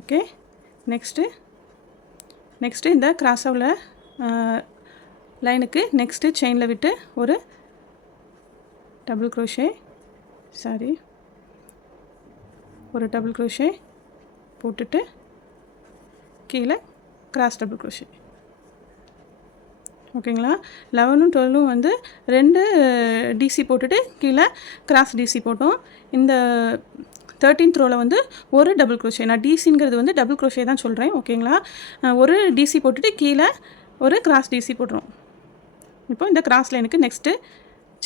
Okay, next இந்த கிராஸாவில் லைனுக்கு நெக்ஸ்ட்டு செயினில் விட்டு ஒரு டபுள் க்ரோஷே போட்டுட்டு கீழே கிராஸ் டபுள் க்ரோஷே. ஓகேங்களா. 11ம் 12ம் வந்து 2 டிசி போட்டுட்டு கீழே கிராஸ் டிசி போட்டோம். இந்த 13th ரோவில் வந்து ஒரு டபுள் க்ரோஷே. நான் டிசிங்கிறது வந்து டபுள் க்ரோஷே தான் சொல்கிறேன். ஓகேங்களா. ஒரு டிசி போட்டுட்டு கீழே ஒரு கிராஸ் டிசி போட்டுரும். இப்போ இந்த கிராஸ் லைனுக்கு நெக்ஸ்ட்டு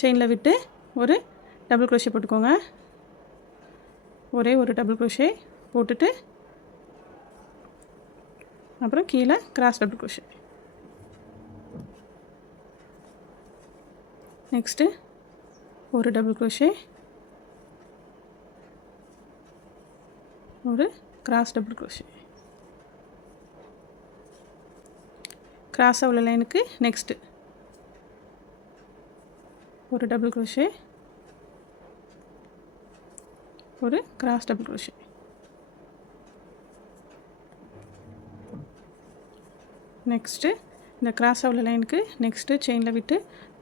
செயினில் விட்டு ஒரு டபுள் க்ரோஷே போட்டுக்கோங்க. ஒரு டபுள் க்ரோஷே போட்டுட்டு அப்புறம் கீழே கிராஸ் டபுள் க்ரோஷே. நெக்ஸ்ட்டு ஒரு டபுள் க்ரோஷே, ஒரு கிராஸ் டபுள் க்ரோஷே. கிராஸாக உள்ள லைனுக்கு நெக்ஸ்ட்டு ஒரு டபுள் க்ரோஷே, ஒரு கிராஸ் டபுள் க்ரோஷே. நெக்ஸ்ட்டு இந்த கிராஸாக உள்ள லைனுக்கு நெக்ஸ்ட்டு செயினில் விட்டு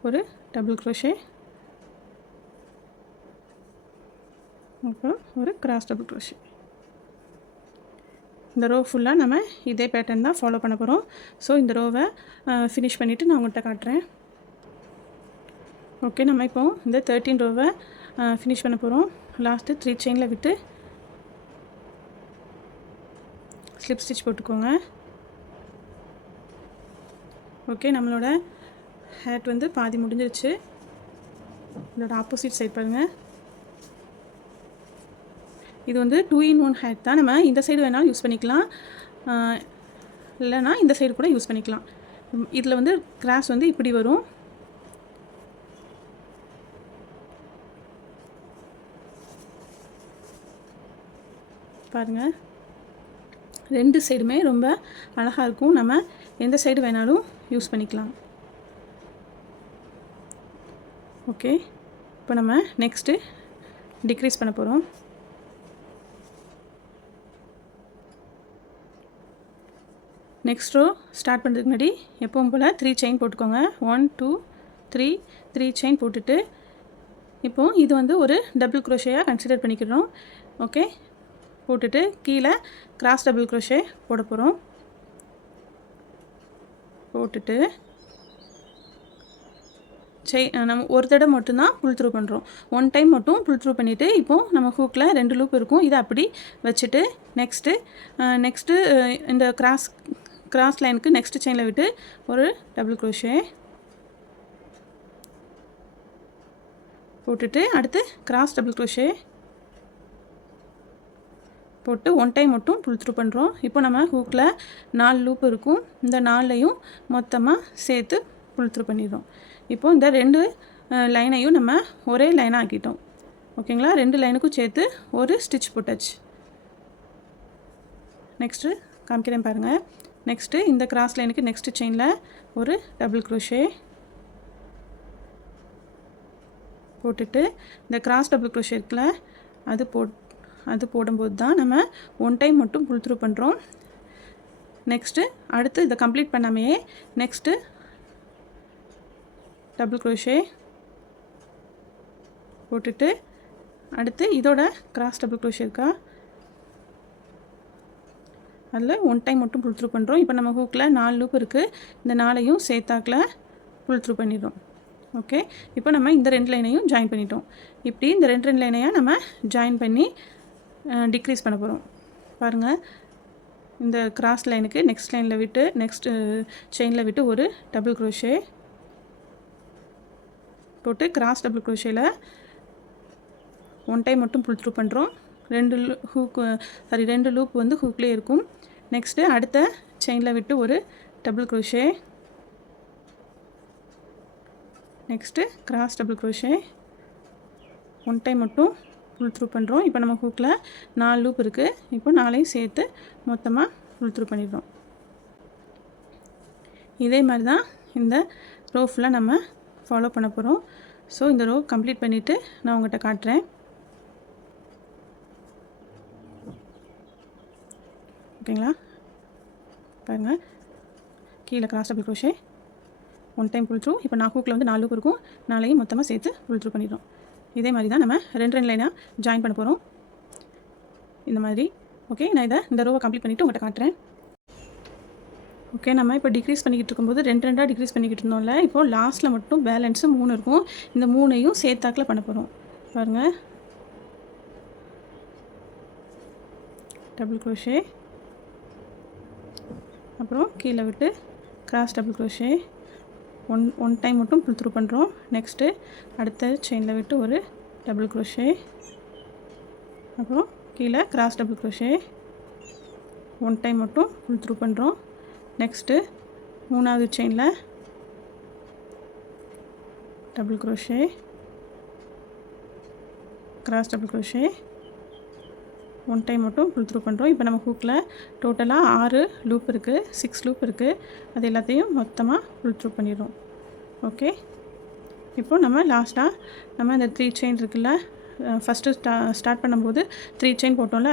ஒரு டபுள் க்ரோஷே, அப்புறம் ஒரு கிராஸ் டபுள் க்ரோஷே. இந்த ரோ ஃபுல்லாக நம்ம இதே பேட்டர்ன் தான் ஃபாலோ பண்ண போகிறோம். ஸோ இந்த ரோவை ஃபினிஷ் பண்ணிவிட்டு நான் உங்கள்கிட்ட காட்டுறேன். ஓகே, நம்ம இப்போ இந்த 13 ரோவை ஃபினிஷ் பண்ண போகிறோம். லாஸ்ட்டு 3 செயினில் விட்டு ஸ்லிப் ஸ்டிச் போட்டுக்கோங்க. ஓகே, நம்மளோட ஹேட் வந்து பாதி முடிஞ்சிருச்சு. இதோட ஆப்போசிட் சைட் பாருங்கள். இது வந்து 2-in-1 ஹேட் தான். நம்ம இந்த சைடு வேணாலும் யூஸ் பண்ணிக்கலாம், இல்லைனா இந்த சைடு கூட யூஸ் பண்ணிக்கலாம். இதில் வந்து கிராஸ் வந்து இப்படி வரும். பாருங்கள், 2 சைடுமே ரொம்ப அழகாக இருக்கும். நம்ம எந்த சைடு வேணாலும் யூஸ் பண்ணிக்கலாம். ஓகே, இப்போ நம்ம நெக்ஸ்ட்டு டிக்ரீஸ் பண்ண போகிறோம். நெக்ஸ்ட் ரோ ஸ்டார்ட் பண்ணுறதுக்கு முன்னாடி எப்பவும் போல் 3 செயின் போட்டுக்கோங்க. 1 2 3 செயின் போட்டுட்டு இப்போது இது வந்து ஒரு டபுள் க்ரோஷேயாக கன்சிடர் பண்ணிக்கிறோம். ஓகே, போட்டுட்டு கீழே கிராஸ் டபுள் க்ரோஷே போட போகிறோம். போட்டுட்டு நம்ம ஒரு தடவை மட்டும்தான் புல் த்ரூ பண்ணுறோம். 1 டைம் மட்டும் புல் த்ரூ பண்ணிவிட்டு இப்போது நம்ம ஹூக்கில் 2 லூப் இருக்கும். இதை அப்படி வச்சுட்டு நெக்ஸ்ட்டு இந்த கிராஸ் லைனுக்கு நெக்ஸ்ட்டு செயினில் விட்டு ஒரு டபுள் க்ரோஷே போட்டுட்டு அடுத்து கிராஸ் டபுள் க்ரோஷே போட்டு 1 டைம் மட்டும் புல் த்ரூ பண்ணுறோம். இப்போ நம்ம ஹூக்கில் 4 லூப் இருக்கும். இந்த 4லையும் மொத்தமாக சேர்த்து புல் த்ரூ பண்ணிடுறோம். இப்போது இந்த 2 லைனையும் நம்ம ஒரே லைனாக ஆக்கிட்டோம். ஓகேங்களா. 2 லைனுக்கும் சேர்த்து ஒரு ஸ்டிச் போட்டாச்சு. நெக்ஸ்ட்டு காமிக்கிறேன் பாருங்கள். நெக்ஸ்ட்டு இந்த கிராஸ் லைனுக்கு நெக்ஸ்ட்டு செயினில் ஒரு டபுள் க்ரோஷே போட்டுட்டு இந்த கிராஸ் டபுள் க்ரோஷே இருக்குல்ல அது போடும்போது தான் நம்ம 1 டைம் மட்டும் புல் த்ரூ பண்ணுறோம். நெக்ஸ்ட்டு அடுத்து இதை கம்ப்ளீட் பண்ணாமையே நெக்ஸ்ட்டு டபுள் க்ரோஷே போட்டுட்டு அடுத்து இதோட கிராஸ் டபுள் க்ரோஷே இருக்கா அதில் 1 டைம் மட்டும் புல் த்ரூ பண்ணுறோம். இப்போ நம்ம ஹூக்கில் 4 லூப் இருக்குது. இந்த 4ஐயும் சேர்த்தாக்கில் புல் த்ரூ பண்ணிடுறோம். ஓகே, இப்போ நம்ம இந்த 2 லைனையும் ஜாயின் பண்ணிட்டோம். இப்படி இந்த 2 லைனையாக நம்ம ஜாயின் பண்ணி டிக்ரீஸ் பண்ண போகிறோம். பாருங்கள், இந்த கிராஸ் லைனுக்கு நெக்ஸ்ட் லைனில் விட்டு நெக்ஸ்ட்டு செயினில் விட்டு ஒரு டபுள் க்ரோஷே போட்டு கிராஸ் டபுள் க்ரோஷேயில் ஒன் டைம் மட்டும் புல் த்ரூ பண்ணுறோம். ரெண்டு லூப் வந்து ஹூக்லேயே இருக்கும். நெக்ஸ்ட்டு அடுத்த செயினில் விட்டு ஒரு double crochet, next cross double crochet, one time மட்டும் புல் த்ரூ பண்ணுறோம். இப்போ நம்ம ஹூக்கில் 4 லூப் இருக்குது. இப்போ 4ஐயும் சேர்த்து மொத்தமாக புல் த்ரூ பண்ணிடுறோம். இதே மாதிரி தான் இந்த ரோ ஃபுல்லாக நம்ம ஃபாலோ பண்ண போகிறோம். ஸோ இந்த ரோ கம்ப்ளீட் பண்ணிவிட்டு நான் உங்கள்கிட்ட காட்டுறேன். ஓகேங்களா? பாருங்கள், கீழே cross double crochet, one time pull through. இப்போ நான் ஹூக்கில் வந்து 4 லூப் இருக்கும். 4ஐயும் மொத்தமாக சேர்த்து புல் த்ரூ பண்ணிடுறோம். இதே மாதிரி தான் நம்ம ரெண்டு லைனாக ஜாயின் பண்ண போகிறோம். இந்த மாதிரி. ஓகே, நான் இந்த ரோவை கம்ப்ளீட் பண்ணிவிட்டு உங்கள்கிட்ட காட்டுறேன். ஓகே, நம்ம இப்போ டிக்ரீஸ் பண்ணிக்கிட்டு இருக்கும்போது ரெண்டாக டிக்ரீஸ் பண்ணிக்கிட்டு இருந்தோம்ல. இப்போது லாஸ்ட்டில் மட்டும் பேலன்ஸு 3 இருக்கும். இந்த 3ஐயும் சேர்த்தாக்கில் பண்ண போகிறோம். பாருங்கள், டபுள் க்ரோஷே, அப்புறம் கீழே விட்டு cross double crochet, one time மட்டும் புல் த்ரூ பண்ணுறோம். நெக்ஸ்ட்டு அடுத்த செயினில் விட்டு ஒரு டபுள் க்ரோஷே, அப்புறம் கீழே cross double crochet, one time மட்டும் புல் த்ரூ பண்ணுறோம். நெக்ஸ்ட்டு 3வது செயினில் double crochet, cross double crochet, one time மட்டும் புல் த்ரூ பண்ணுறோம். இப்போ நம்ம ஹூக்கில் டோட்டலாக 6 லூப் இருக்குது, 6 லூப் இருக்குது. அது எல்லாத்தையும் மொத்தமாக புல் த்ரூ பண்ணிடுறோம். ஓகே, இப்போது நம்ம லாஸ்ட்டாக நம்ம இந்த 3 செயின் இருக்குல்ல, ஃபஸ்ட்டு ஸ்டார்ட் பண்ணும்போது 3 செயின் போட்டோம்ல,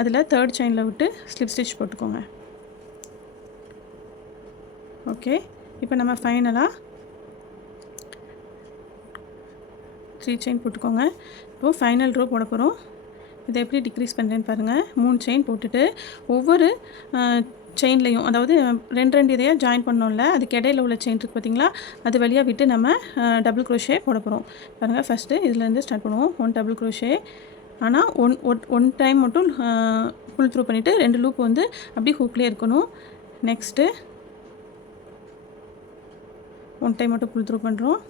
அதில் 3rd செயினில் விட்டு ஸ்லிப் ஸ்டிச் போட்டுக்கோங்க. ஓகே, இப்போ நம்ம ஃபைனலாக 3 செயின் போட்டுக்கோங்க. இப்போது ஃபைனல் ரோ போட போகிறோம். இதை எப்படி டிக்ரீஸ் பண்ணுறேன்னு பாருங்கள். 3 செயின் போட்டுட்டு ஒவ்வொரு செயின்லேயும், அதாவது ரெண்டு இதையாக ஜாயின் பண்ணோம்ல, அதுக்கு இடையில உள்ள செயின் இருக்குது பார்த்தீங்களா, அது வழியாக விட்டு நம்ம டபுள் க்ரோஷே போட போகிறோம். பாருங்கள், ஃபஸ்ட்டு இதுலேருந்து ஸ்டார்ட் பண்ணுவோம். 1 டபுள் க்ரோஷே, ஆனால் ஒன் டைம் மட்டும் புல் த்ரூ பண்ணிவிட்டு 2 லூப் வந்து அப்படி ஹூக்லேயே இருக்கணும். நெக்ஸ்ட்டு ஒன் டைம் மட்டும் புல் த்ரூ பண்ணுறோம்.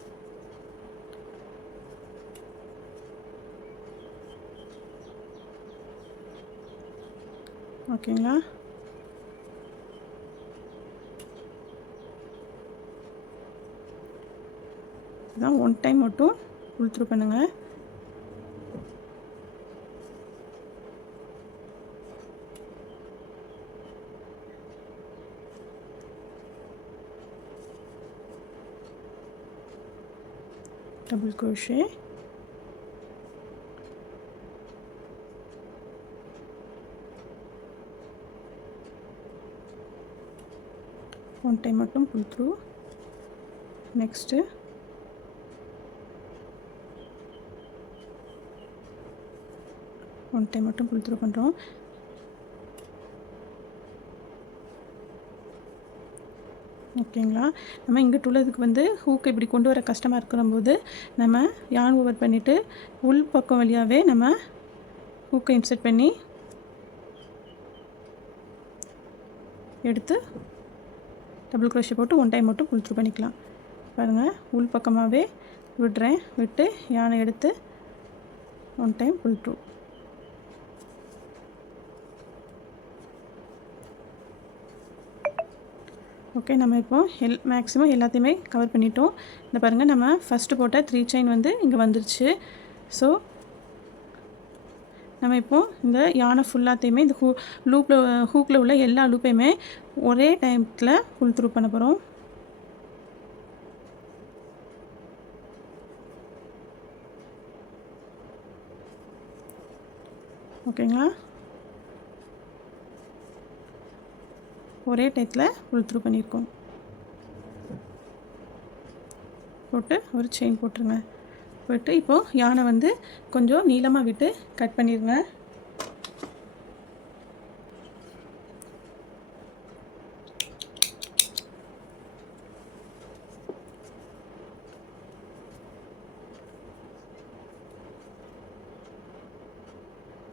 ஓகேங்களா? இதான் ஒன் டைம் மட்டும் புல் த்ரூ பண்ணுங்கள். டபுள் க்ரோஷே, ஒன் டைம் மட்டும் pull through. Next one time மட்டும் புல் த்ரூ பண்ணுறோம். ஓகேங்களா? நம்ம இங்கிட்டு உள்ளதுக்கு வந்து ஹூக் இப்படி கொண்டு வர கஷ்டமாக இருக்கிறம்போது நம்ம யான் ஓவர் பண்ணிவிட்டு உள் பக்கம் வழியாகவே நம்ம ஹூக்கை இன்சர்ட் பண்ணி எடுத்து டபுள் க்ரோஷே போட்டு ஒன் டைம் மட்டும் புல் த்ரூ பண்ணிக்கலாம். பாருங்கள், உள் பக்கமாகவே விடுறேன். விட்டு யானை எடுத்து one time pull through. Okay, நம்ம இப்போ மேக்ஸிமம் எல்லாத்தையுமே கவர் பண்ணிட்டோம். இந்த பாருங்கள், நம்ம ஃபஸ்ட்டு போட்ட 3 செயின் வந்து இங்கே வந்துருச்சு. ஸோ நம்ம இப்போது இந்த யானை ஃபுல்லாத்தையுமே இந்த ஹூக்கில் உள்ள எல்லா லூப்பையுமே ஒரே டைத்தில் புல் த்ரூ பண்ண போகிறோம். ஓகேங்களா? ஒரே டைத்தில் புல் த்ரூ பண்ணியிருக்கோம். போட்டு ஒரு செயின் போட்டுருங்க. போட்டு இப்போது யானை வந்து கொஞ்சம் நீளமாக விட்டு கட் பண்ணிடுங்க.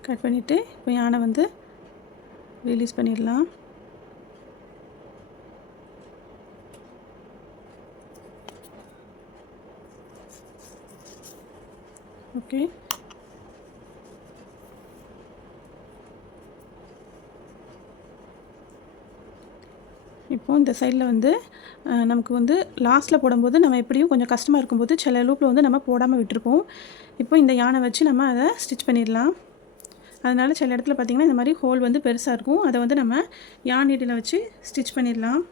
கட் பண்ணிவிட்டு இப்போ யானை வந்து ரிலீஸ் பண்ணிடலாம். ஓகே, இப்போது இந்த சைடில் வந்து நமக்கு வந்து லாஸ்ட்டில் போடும்போது நம்ம எப்படியும் கொஞ்சம் கஷ்டமாக இருக்கும்போது சில லூப்பில் வந்து நம்ம போடாமல் விட்டுருப்போம். இப்போ இந்த யானை வச்சு நம்ம அதை ஸ்டிச் பண்ணிடலாம். அதனால் சில இடத்துல பார்த்திங்கன்னா இந்த மாதிரி ஹோல் வந்து பெருசாக இருக்கும். அதை வந்து நம்ம யான் நீடில் வச்சு ஸ்டிச் பண்ணிடலாம்.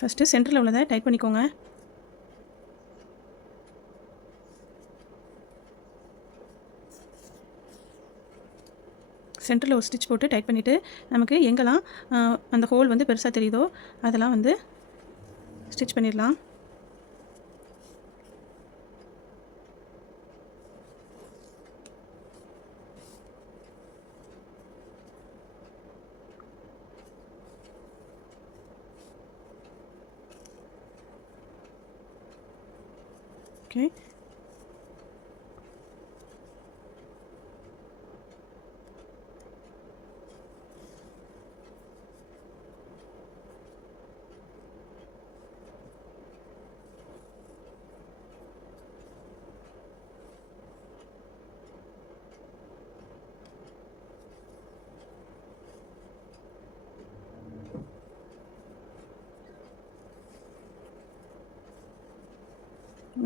ஃபஸ்ட்டு சென்டரில் உள்ளதை டைட் பண்ணிக்கோங்க. சென்டரில் ஒரு ஸ்டிச் போட்டு டைட் பண்ணிவிட்டு நமக்கு எங்கெல்லாம் அந்த ஹோல் வந்து பெருசாக தெரியுதோ அதெல்லாம் வந்து ஸ்டிச் பண்ணிடலாம். Okay,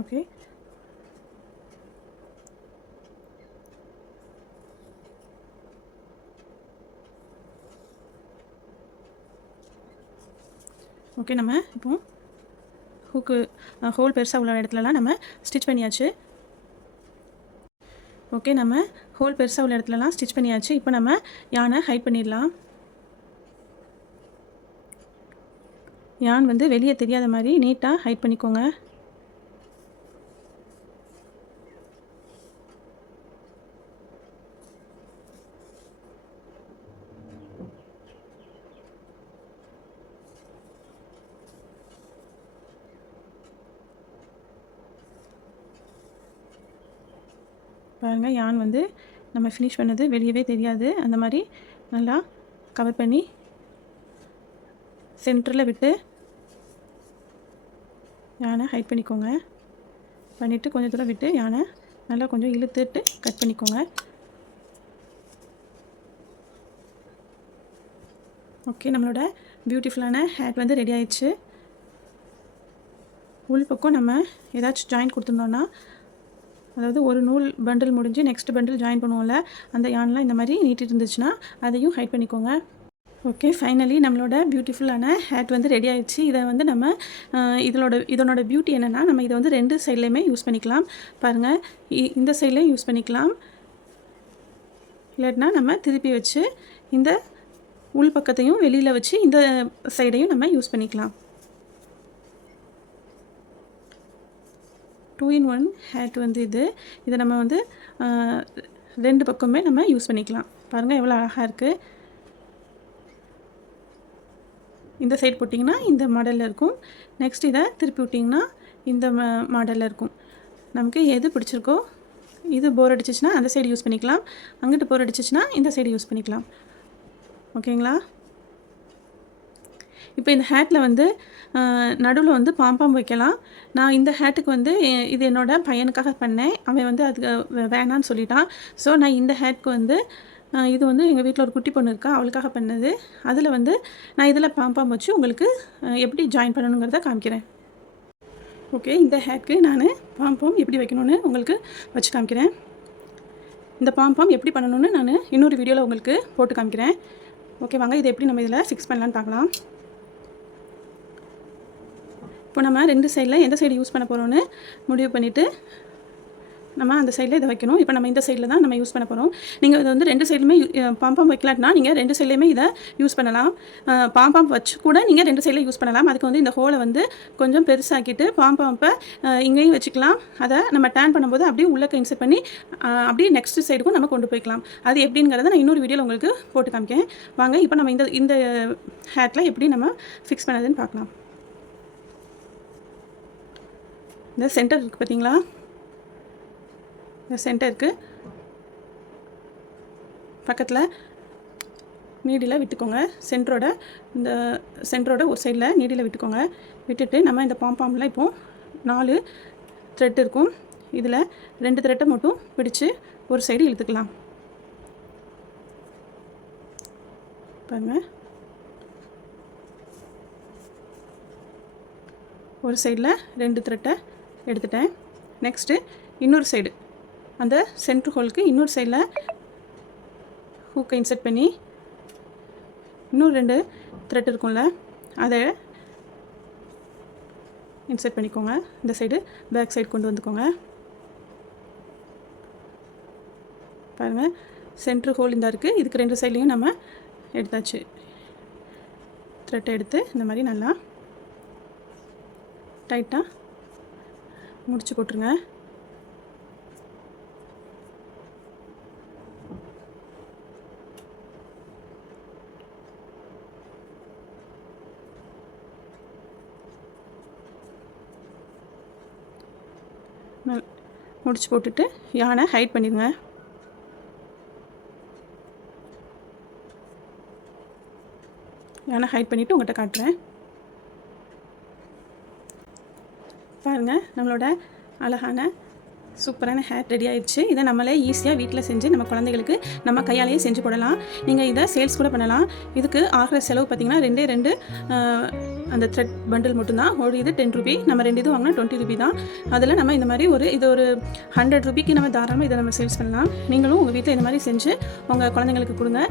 okay, okay. நம்ம இப்போ ஹூக்கு ஹோல் பெருசாக உள்ள இடத்துலலாம் நம்ம ஸ்டிச் பண்ணியாச்சு. ஓகே, நம்ம ஹோல் பெருசாக உள்ள இடத்துலலாம் ஸ்டிச் பண்ணியாச்சு. இப்போ நம்ம யானை ஹைட் பண்ணிடலாம். யான் வந்து வெளியே தெரியாத மாதிரி நீட்டாக ஹைட் பண்ணிக்கோங்க. பாருங்கள், யான் வந்து நம்ம ஃபினிஷ் பண்ணது வெளியவே தெரியாது. அந்த மாதிரி நல்லா கவர் பண்ணி சென்டரில் விட்டு யானை ஹைட் பண்ணிக்கோங்க. பண்ணிவிட்டு கொஞ்சம் தூரம் விட்டு யானை நல்லா கொஞ்சம் இழுத்துட்டு கட் பண்ணிக்கோங்க. ஓகே, நம்மளோட பியூட்டிஃபுல்லான ஹேட் வந்து ரெடி ஆயிடுச்சு. உள் பக்கம் நம்ம ஏதாச்சும் ஜாயின் கொடுத்துருந்தோன்னா, அதாவது ஒரு நூல் பண்டில் முடிஞ்சு நெக்ஸ்ட் பண்டில் ஜாயின் பண்ணுவோம்ல, அந்த யான்லாம் இந்த மாதிரி நீட்டிட்டு இருந்துச்சுன்னா அதையும் ஹைட் பண்ணிக்கோங்க. ஓகே, ஃபைனலி நம்மளோட பியூட்டிஃபுல்லான ஹேட் வந்து ரெடி ஆகிடுச்சு. இதை வந்து நம்ம இதனோட பியூட்டி என்னென்னா, நம்ம இதை வந்து 2 சைட்லேயுமே யூஸ் பண்ணிக்கலாம். பாருங்கள், இந்த சைட்லேயும் யூஸ் பண்ணிக்கலாம். இல்லாட்டினா நம்ம திருப்பி வச்சு இந்த உள் பக்கத்தையும் வெளியில் வச்சு இந்த சைடையும் நம்ம யூஸ் பண்ணிக்கலாம். 2-in-1 ஹேட் வந்து இதை நம்ம வந்து 2 பக்கமே நம்ம யூஸ் பண்ணிக்கலாம். பாருங்கள் எவ்வளோ அழகாக இருக்குது. இந்த சைடு போட்டிங்கன்னா இந்த மாடலில் இருக்கும். நெக்ஸ்ட் இதை திருப்பி விட்டிங்கன்னா இந்த மாடலில் இருக்கும். நமக்கு எது பிடிச்சிருக்கோ, இது போர் அடிச்சிச்சுன்னா அந்த சைடு யூஸ் பண்ணிக்கலாம், அங்கிட்டு போர் அடிச்சிச்சுன்னா இந்த சைடு யூஸ் பண்ணிக்கலாம். ஓகேங்களா? இப்போ இந்த ஹேட்டில் வந்து நடுவில் வந்து பாம்பாம் வைக்கலாம். நான் இந்த ஹேட்டுக்கு வந்து இது என்னோடய பையனுக்காக பண்ணேன். அவன் வந்து அதுக்கு வேணான்னு சொல்லிட்டான். ஸோ நான் இந்த ஹேட்க்கு வந்து இது வந்து எங்கள் வீட்டில் ஒரு குட்டி பொண்ணு இருக்கா, அவளுக்காக பண்ணது. அதில் வந்து நான் இதில் பாம்பாம் வச்சு உங்களுக்கு எப்படி ஜாயின் பண்ணணுங்கிறத காமிக்கிறேன். ஓகே, இந்த ஹேட்க்கு நான் பாம்பாம் எப்படி வைக்கணும்னு உங்களுக்கு வச்சு காமிக்கிறேன். இந்த பாம்பாம் எப்படி பண்ணணும்னு நான் இன்னொரு வீடியோவில் உங்களுக்கு போட்டு காமிக்கிறேன். ஓகே, வாங்க இதை எப்படி நம்ம இதில் ஃபிக்ஸ் பண்ணலான்னு பார்க்கலாம். இப்போ நம்ம 2 சைடில் எந்த சைடு யூஸ் பண்ண போகிறோன்னு முடிவு பண்ணிவிட்டு நம்ம அந்த சைடில் இதை வைக்கணும். இப்போ நம்ம இந்த சைடில் தான் நம்ம யூஸ் பண்ண போகிறோம். நீங்கள் இது வந்து 2 சைடுமே பாம்பாம் வைக்கலாட்டினா நீங்கள் 2 சைட்லேயுமே இதை யூஸ் பண்ணலாம். பாம்பாம் வச்சு கூட நீங்கள் 2 சைடில் யூஸ் பண்ணலாம். அதுக்கு வந்து இந்த ஹோலை வந்து கொஞ்சம் பெருசாக்கிட்டு பாம்பை இங்கேயும் வச்சுக்கலாம். அதை நம்ம டேன் பண்ணும்போது அப்படியே உள்ளே இன்செர்ட் பண்ணி அப்படியே நெக்ஸ்ட் சைடுக்கும் நம்ம கொண்டு போய்க்கலாம். அது எப்படிங்கிறத நான் இன்னொரு வீடியோவில் உங்களுக்கு போட்டு காமிக்கேன். வாங்க இப்போ நம்ம இந்த ஹேட்டில் எப்படி நம்ம ஃபிக்ஸ் பண்ணதுன்னு பார்க்கலாம். இந்த சென்டர் இருக்குது பார்த்தீங்களா, இந்த சென்டருக்கு பக்கத்தில் நீடில் விட்டுக்கோங்க. இந்த சென்டரோட ஒரு சைடில் நீடில் விட்டுக்கோங்க. விட்டுட்டு நம்ம இந்த பாம்பாமில் இப்போது 4 த்ரெட் இருக்கும். இதில் 2 த்ரெட்டை மட்டும் பிடிச்சு ஒரு சைடு இழுத்துக்கலாம். பாருங்கள், ஒரு சைடில் 2 த்ரெட்டை எடுத்துட்டேன். நெக்ஸ்ட்டு இன்னொரு சைடு அந்த சென்ட்ரு ஹோலுக்கு இன்னொரு சைடில் ஹூக்கை இன்செர்ட் பண்ணி இன்னொரு 2 த்ரெட் இருக்கும்ல அதை இன்செர்ட் பண்ணிக்கோங்க. இந்த சைடு பேக் சைடு கொண்டு வந்துக்கோங்க. பாருங்கள், சென்ட்ரு ஹோல் இந்த இருக்குது. இதுக்கு 2 சைட்லேயும் நம்ம எடுத்தாச்சு. த்ரெட்டை எடுத்து இந்த மாதிரி நல்லா டைட்டாக முடிச்சு போட்டுருங்க. முடிச்சு போட்டுட்டு யானை ஹைட் பண்ணிடுங்க. யானை ஹைட் பண்ணிவிட்டு உங்கள்கிட்ட காட்டுறேன். பாருங்கள், நம்மளோட அழகான சூப்பரான ஹேர் ரெடி ஆயிடுச்சு. இதை நம்மளே ஈஸியாக வீட்டில் செஞ்சு நம்ம குழந்தைகளுக்கு நம்ம கையாலேயே செஞ்சு போடலாம். நீங்கள் இதை சேல்ஸ் கூட பண்ணலாம். இதுக்கு ஆகிற செலவு பார்த்திங்கன்னா 2 அந்த த்ரெட் பண்டில் மட்டும்தான். ஒரு இது 10 ரூபி, நம்ம 2 இது வாங்கினா 20 ரூபி தான். அதில் நம்ம இந்த மாதிரி இது ஒரு 100 ரூபிக்கு நம்ம தாராளமாக இதை நம்ம சேல்ஸ் பண்ணலாம். நீங்களும் உங்கள் வீட்டில் இந்த மாதிரி செஞ்சு உங்கள் குழந்தைங்களுக்கு கொடுங்க.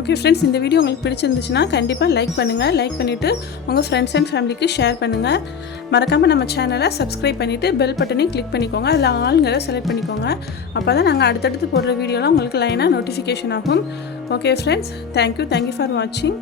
ஓகே ஃப்ரெண்ட்ஸ், இந்த வீடியோ உங்களுக்கு பிடிச்சிருந்துச்சுன்னா கண்டிப்பாக லைக் பண்ணுங்கள். லைக் பண்ணிவிட்டு உங்கள் ஃப்ரெண்ட்ஸ் அண்ட் ஃபேமிலிக்கு ஷேர் பண்ணுங்கள். மறக்காமல் நம்ம சேனலை சப்ஸ்கிரைப் பண்ணிவிட்டு பெல் பட்டனையும் கிளிக் பண்ணிக்கோங்க. அதில் ஆளுங்களை செலக்ட் பண்ணிக்கோங்க. அப்போ தான் நாங்கள் அடுத்தடுத்து போடுற வீடியோலாம் உங்களுக்கு லைனாக நோட்டிஃபிகேஷன் ஆகும். ஓகே ஃப்ரெண்ட்ஸ், தேங்க்யூ ஃபார் வாட்சிங்.